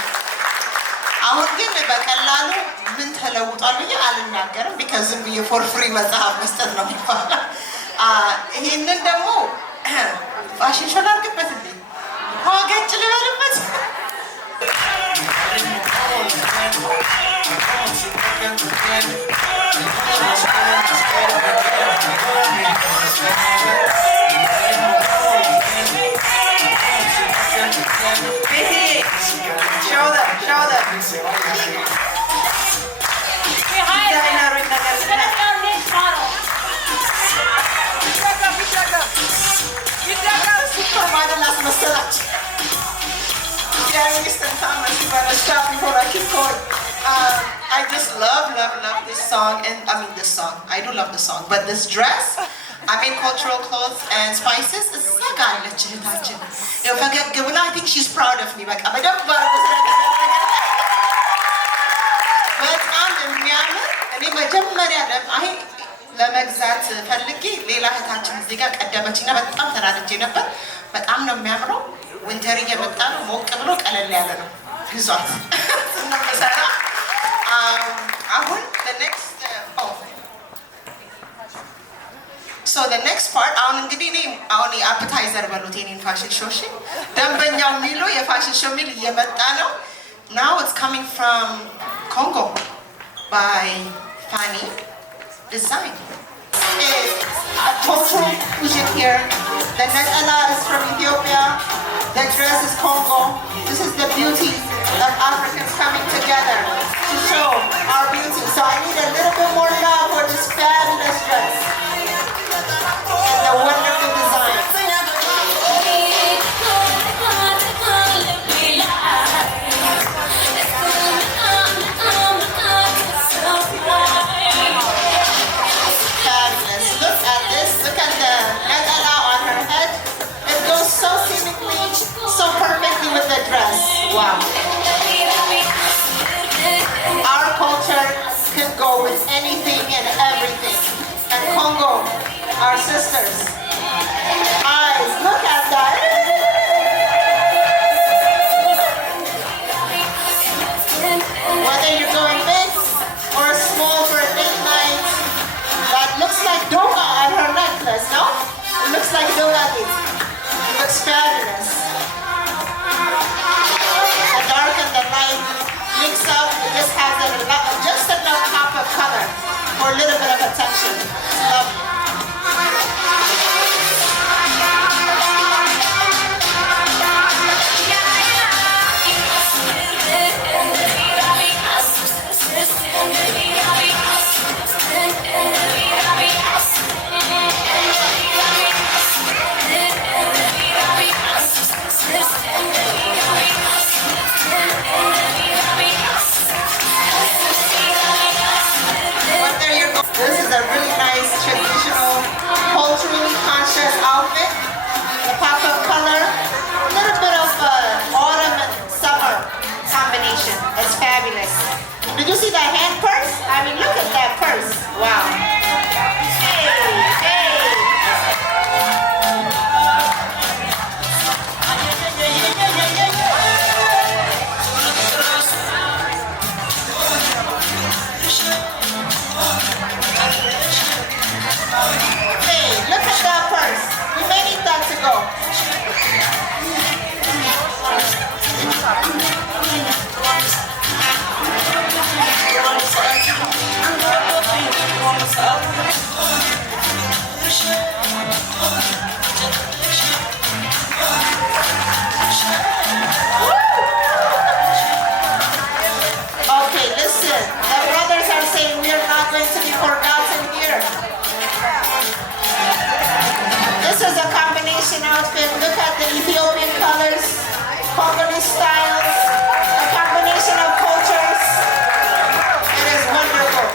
አሁን ግን በቀላሉ ምን ተለውጧል ብዬ አልናገርም። ቢካዝ ዝም ብዬ ፎር ፍሪ መጽሐፍ መስጠት ነው የሚባለው። ይሄንን ደግሞ ፋሽን ሾው ላድርግበት እንዴ ዋገጭ ልበልበት I just love this song, and I mean this song. I do love the song, but this dress, I made cultural clothes and spices. It's like I if I get given, I think she's proud of me. Like I'm ለመግዛት ፈልጌ ሌላ እህታችን እዚህ ጋር ቀደመችና በጣም ተናድጄ ነበር። በጣም ነው የሚያምረው። ዊንተር እየመጣ ነው፣ ሞቅ ብሎ ቀለል ያለ ነው። ግዟት ስለምሰራ አሁን the next part አሁን እንግዲህ እኔ አሁን የአፕታይዘር በሉት የኔን ፋሽን ሾው እሺ፣ ደንበኛው የሚለው የፋሽን ሾው ሚል እየመጣ ነው። Now it's coming from Congo by Fanny Design. It's a cultural fusion here. The netala is from Ethiopia. The dress is Congo. This is the beauty of Africans coming together to show our beauty. So I need a little bit more love for this fabulous dress and the wonderful design. Wow. Our culture can go with anything and everything. And Congo, our sisters. Eyes, look at that. Whether you're going big or small for a date night, that looks like Doga on her necklace, no? It looks like Doga. It looks fabulous. The light mix up, it just has just enough pop of color for a little bit of attention. Love it. a really nice traditional, culturally conscious outfit. The pop-up color, a little bit of autumn and summer combination. It's fabulous. Did you see that hand purse? I mean, look at that purse. Wow. Hey, hey. Hey, look at that purse. We may need that to go. Okay, listen. The brothers are saying we are not going to be forgotten here. This is a combination outfit. Look at the Ethiopian colors, Congolese styles, a combination of cultures. It is wonderful.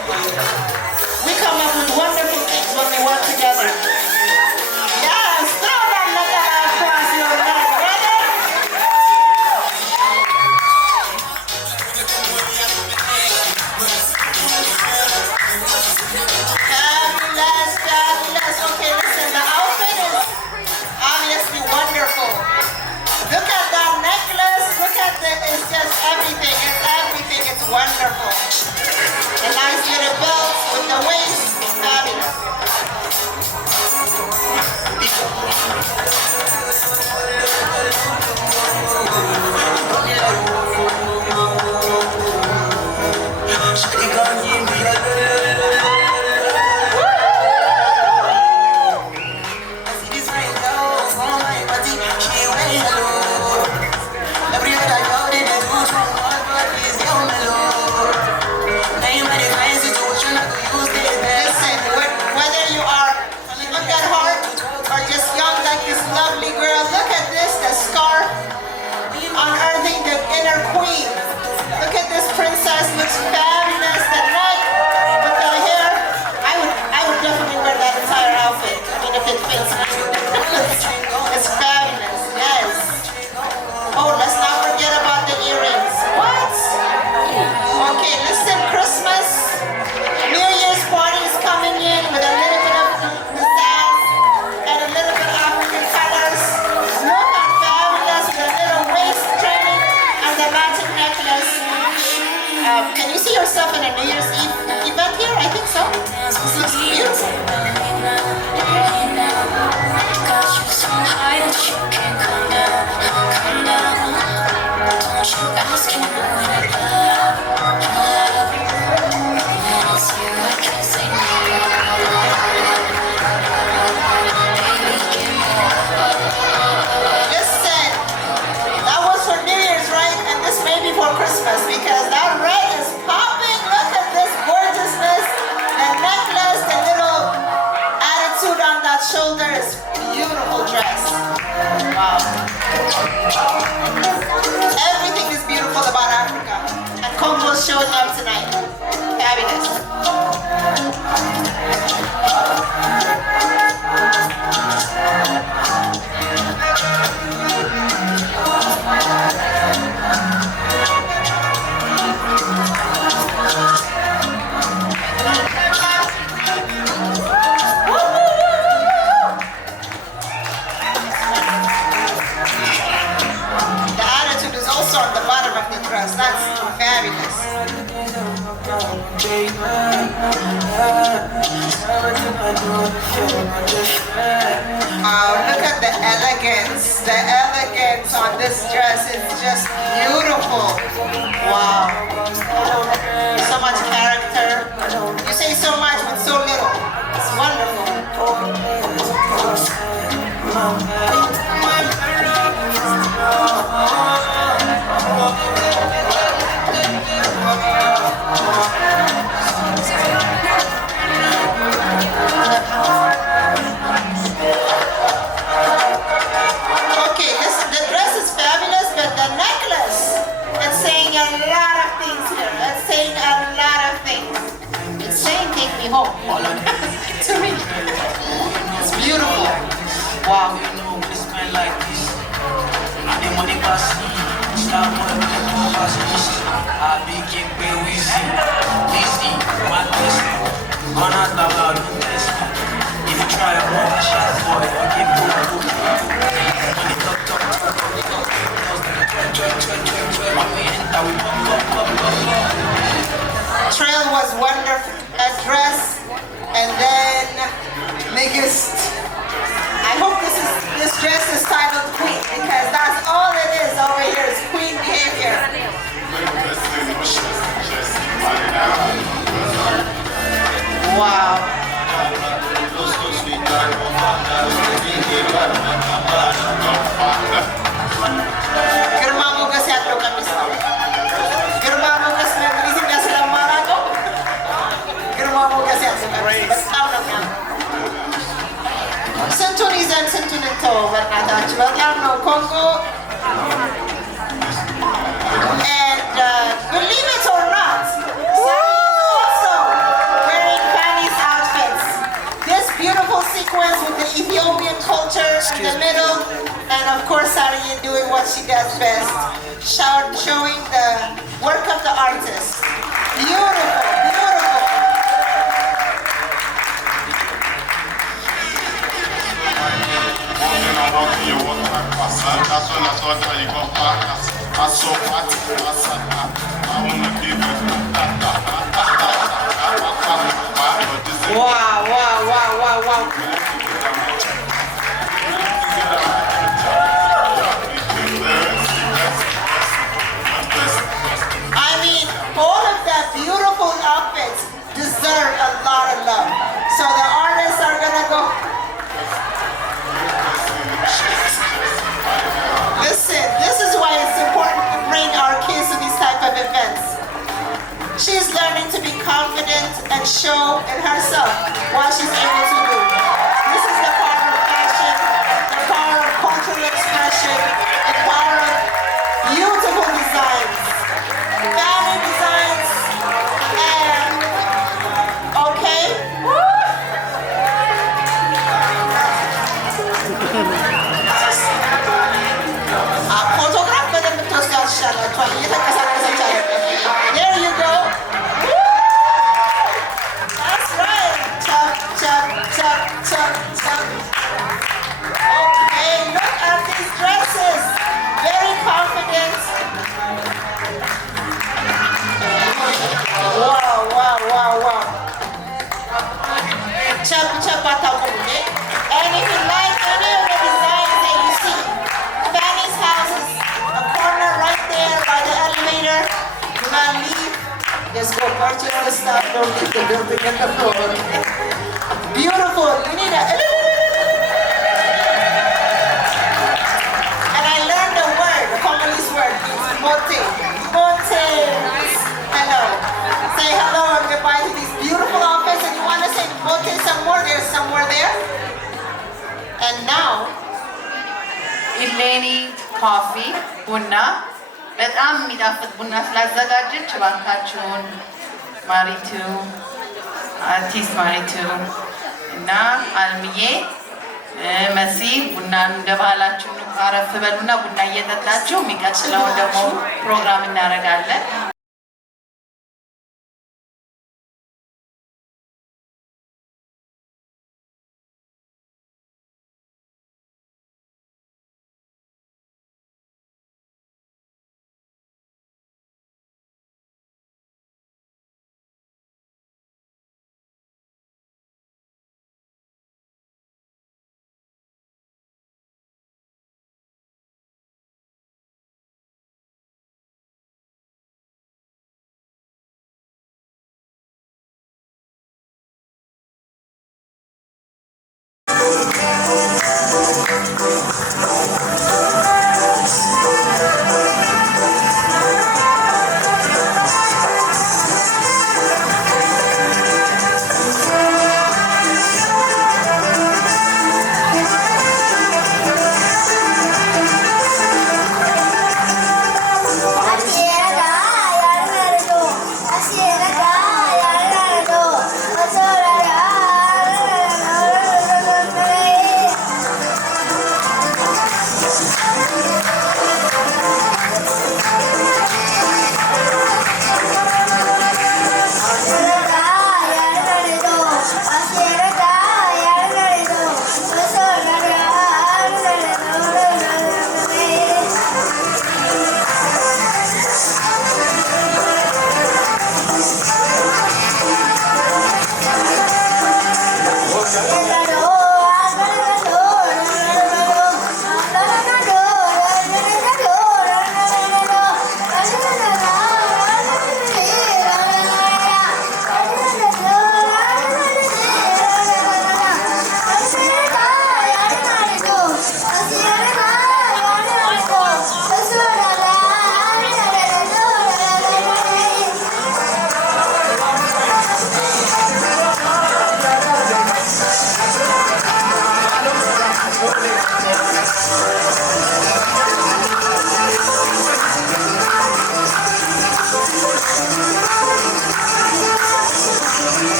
We come up with wonderful things when we work together. Yes, throw that letter across your neck, brother. Fabulous, fabulous. Okay, listen, the outfit is obviously wonderful. Look at that necklace. Look at it's just everything. It's everything. It's wonderful. A nice little belt with the waist. Fabulous. Listen, whether you are look at heart or just young like this lovely girl, look at this, the scarf unearthing the inner queen. Look at this princess, looks fabulous. The neck with the hair. I would definitely wear that entire outfit. I mean, if it fits me. It's fabulous, yes. Oh, let's not forget about the earrings. What? Okay, listen, Christmas, New Year's party is coming in with a little bit of pizzazz and a little bit of African colors. Look how fabulous with a little waist training and the matching necklace. Can you see yourself in a New Year's Eve event here? I think so. This looks beautiful. Listen, that was for New Year's, right? And this may be for Christmas because that red is popping. Look at this gorgeousness. The necklace, the little attitude on that shoulder is beautiful dress. Wow. Everything is beautiful about Africa. And Congo's showing up tonight. Fabulous. The attitude is also on the bottom of the dress. That's fabulous. Look at the elegance. The elegance on this dress is just beautiful. Wow. So much character. You say so much with so little. It's wonderful. Okay, listen, the dress is fabulous, but the necklace, it's saying a lot of things here. It's saying a lot of things. It's saying take me home. to me. It's beautiful. Wow. Trail was wonderful. That dress, and then biggest. I hope this dress is titled Queen because that's all it is over here is queen behavior. Wow. ግርማ ሞገስ ያለው ቀሚስ ነው። ግርማ ሞገስ በእንግሊዝኛ ስለማላውቀው ግርማ ሞገስ ያለው ቀሚስ በጣም ነው የሚያምረው። ስንቱን ይዘን ስንቱን እንተወው በእናታችሁ በጣም ነው ኮንጎ and believe it or not, Sari is also wearing Fanny's outfits. This beautiful sequence with the Ethiopian culture in the middle, and of course Sari doing what she does best, showing the work of the artist. Beautiful, beautiful. Wow, wow, wow, wow, wow. I mean, all of that beautiful outfits deserve a lot of love. So the artists are gonna go. Listen, this is why it's important to bring our kids to these type of events. She's learning to be confident and show in herself what she's able to do. This is the power of fashion, the power of cultural expression, the power of beautiful designs, fanny designs, and okay. Photograph በደንብ ትወስዳት ይሻላችኋል። እየተንቀሳቀሰች አይደለም። There you go. That's right. Chop, chop, chop, chop, chop. Okay, look at these dresses. Very confident. Wow, wow, wow, wow. Chop, chop, attaboum, okay? And if you like any of the designs that you see, Fanny's house is a corner right there by the elevator. Do not leave. Just go purchase the stuff. Don't leave the building at the floor. Beautiful. You need a. And I learned a word, a Congolese word. It's mote. Mote. Hello. Say hello and goodbye to these beautiful outfits. And you want to say mote some more? There's somewhere there. And now. ኢሌኒ ኮፊ ቡና በጣም የሚጣፍጥ ቡና ስላዘጋጀች እባካችሁን ማሪቱ አርቲስት ማሪቱ እና አልምዬ መሲ ቡና እንደ ባህላችሁ አረፍ በሉና ቡና እየጠጣችሁ የሚቀጥለውን ደግሞ ፕሮግራም እናደርጋለን።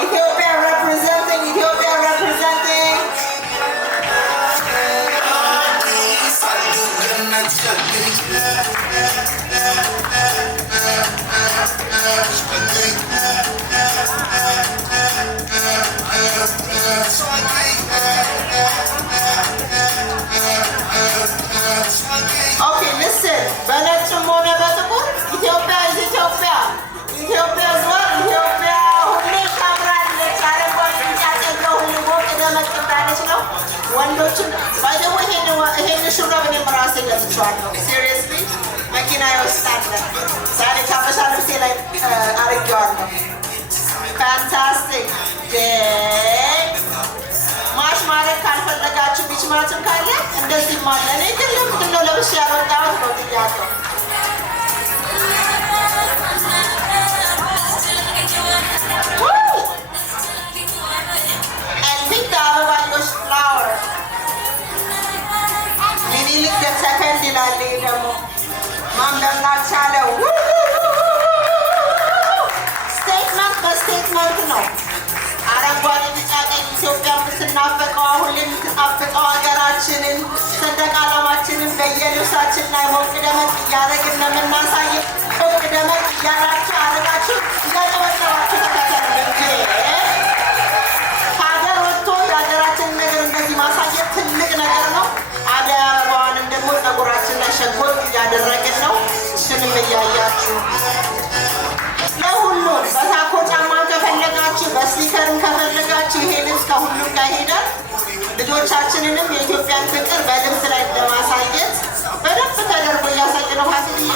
Ethiopia representing, Ethiopia representing. Okay, listen. በነጭም ሆነ በጥቁር ኢትዮጵያ is Ethiopia. Ethiopia is what? ኢትዮጵያ ሁሌ ታምራለች። አረንጓዴ ቢጫ ቀይ ሁሉ ሞቅ ደመቅ ብላለች ነው። ወንዶችም by the way ይሄን ሹራብ እኔም ራሴ ገዝቼዋለሁ። Seriously መኪና ይወስዳል። ዛሬ ካበሻ ልብሴ ላይ አድርጌዋለሁ። Fantastic. ማሽ ማድረግ ካልፈለጋችሁ ቢች ማችም ካለ እንደዚህ ማለ እኔ ግን ለምንድን ነው ለብሼ ያልወጣሁት ነው ጥያቄው። And pick the አበባዮሽ flower. ሚኒሊክ ሰከንድ ይላል ደግሞ ማንበብ ላልቻለው ስቴትመንት በስቴትመንት ነው። አረንጓዴ ቢጫ ቀይ ኢትዮጵያ የምትናፈቀው አሁን የምትጣፍቀው ሀገራችንን ሰንደቅ ዓላማችንን በየልብሳችን ላይ ሞቅ ደመቅ እያደረግን ነው የምናሳየው። ሞቅ ደመቅ እያላችሁ አረጋችሁ እያጨበጨባችሁ ተከተሉ እንጂ ከሀገር ወጥቶ የሀገራችንን ነገር እንደዚህ ማሳየት ትልቅ ነገር ነው። አደይ አበባዋንም ደግሞ ፀጉራችን ላይ ሸጎጥ እያደረግን ነው። እሱንም እያያችሁ ለሁሉም በታኮ ጫማን ከፈለጋችሁ በስሊከርም ከፈለጋችሁ ይሄ ልብስ ከሁሉም ጋር ይሄዳል። ልጆቻችንንም የኢትዮጵያን ፍቅር በልብስ ላይ ለማሳየት በደንብ ተደርጎ እያሳየ ነው። ሀስልዬ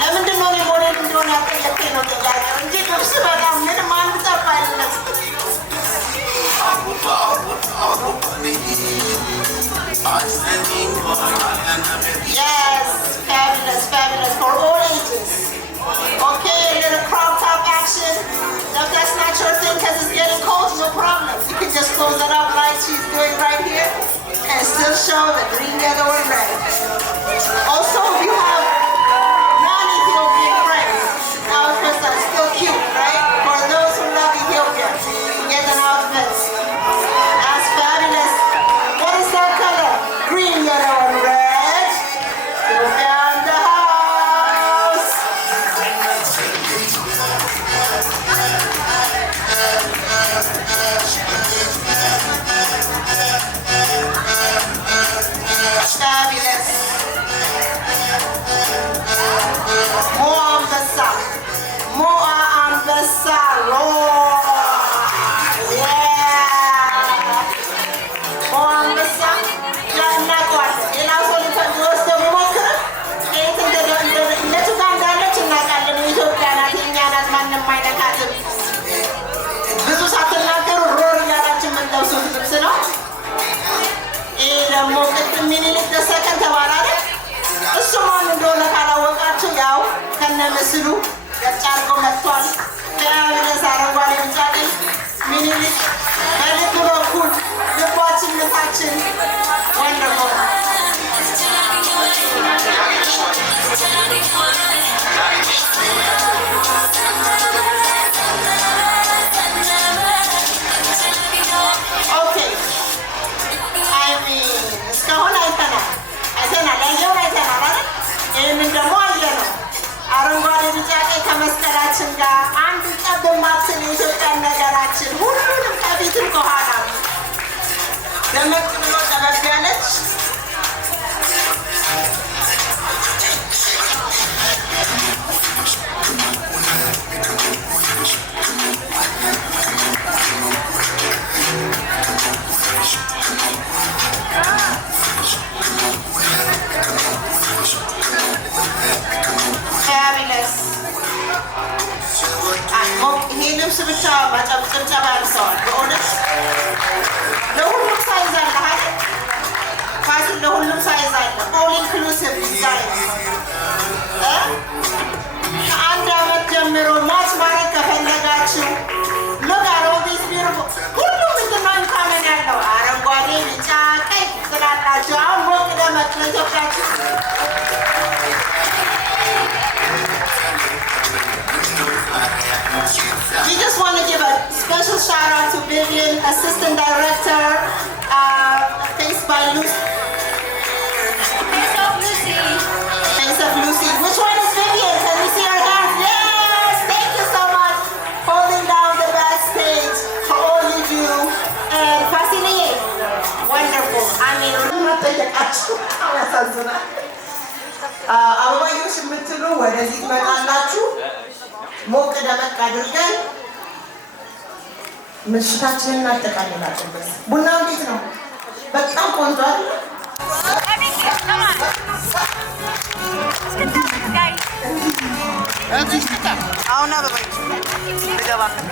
ለምንድን ነው እኔ ሞዴል እንደሆነ ያጠየቀኝ ነው ጥያቄው እንጂ ልብስ በጣም ምንም አንድ ጠብ አይነት። Yes, fabulous, fabulous for all ages. Okay, a little crop top action. If that's not your thing because it's getting cold, no problem. You can just close it up like she's doing right here and still show the green, yellow, and red. Also, we have non-Ethiopian friends. Outfits are still cute, right? For those who love Ethiopia, get an outfit. That's fabulous. What is that color? Green, yellow, and red. Ethiopia in the house. Fabulous. More Ambassa. More Ambassa. Roar. Yeah. More Ambassa. እናውቀዋለን። ሌላ ሰው ሊወስደው ቢሞክር የት እንደቱ ጋር እንዳለች እናውቃለን። የኢትዮጵያ ናት፣ የእኛ ናት፣ ማንም አይነካትም። ብዙ ሳትናገሩ ሮር እያላችሁ የምትለብሱት ልብስ ነው። ይሄ ደግሞ ቅድም ሚኒሊክ ደሰቀን ተባለ አይደል? እሱ ማን እንደሆነ ካላወቃችሁ ያው ከነ ምስሉ ገጭ አድርጎ መጥቷል። ቢያብለስ አረንጓዴ ቢጫ ቀይ ሚኒሊክ በልብ በኩል ልባችን ልታችን ወንድሞ ኦኬ እስካሁን አይተናል ያየውን አይተናል አይደል? ይህንን ደግሞ አየነው። አረንጓዴ ቢጫ ቀይ ከመስቀላችን ጋር አንድ ጠብ ማትል የኢትዮጵያን ነገራችን ሁሉንም ከፊትም ከኋላ ደመቅ ብሎ ጠበብ ያለች ይሄ ልብስ ብቻ ጭብጨባ ያንሰዋል። በእውነት ለሁሉም ሳይዝ አለ አይደል? ፋሲል ለሁሉም ሳይዝ አለ። ኦል ኢንክሉሲቭ ዲዛይን ከአንድ ዓመት ጀምሮ ማች ማድረግ ከፈለጋችሁ ሎክ አት ኦል ዲስ ቢዩቲፉል ሁሉም ምንድን ነው ኢንካመን ያለው አረንጓዴ ቢጫ ቀይ ስላላችሁ አሁን ሞቅ ደመቅ ለኢትዮጵያችሁ assistant director, Face by Lucy. Face of Lucy. Face of Lucy. Which one is Vivian? Can we see her hands? Yes! Thank you so much. Holding down the backstage for all you do. And Fasili, wonderful. I mean, አበባዮሽ የምትሉ ወደዚህ ትመጣላችሁ። ሞቅ ደመቅ አድርገን ምሽታችንን እናጠቃልላለን። ቡና እንዴት ነው? በጣም ቆንጆ አይደል? አሁን አበባዮሽ ልገባለን።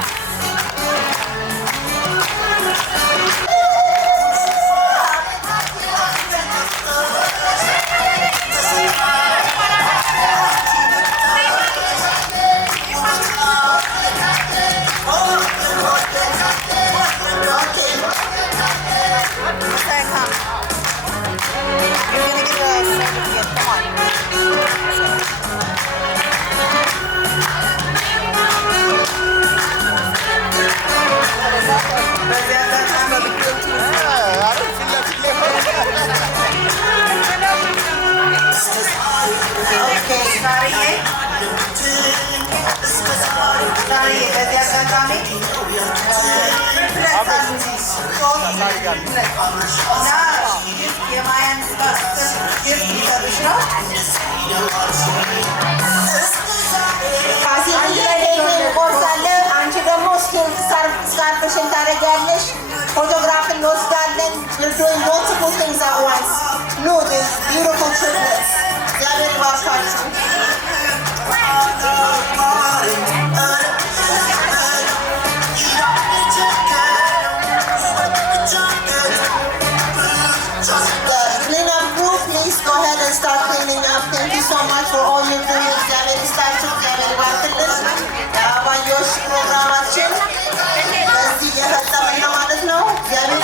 አንቺ ደግሞ ስካርፍሽን ታደርጊያለሽ። ፎቶግራፍ እንወስዳለን። We're doing multiple things at once. No, this beautiful triplets. እግዚአብሔር ይባርካችሁ። Cleanup group, please go ahead and start cleaning up. Thank you so much for all you're doing. እግዚአብሔር ይስጣችሁ። እግዚአብሔር ይባርክልን። የአበባዮሽ ፕሮግራማችን በዚህ እየፈጸምን ነው ማለት ነው። እግዚአብሔር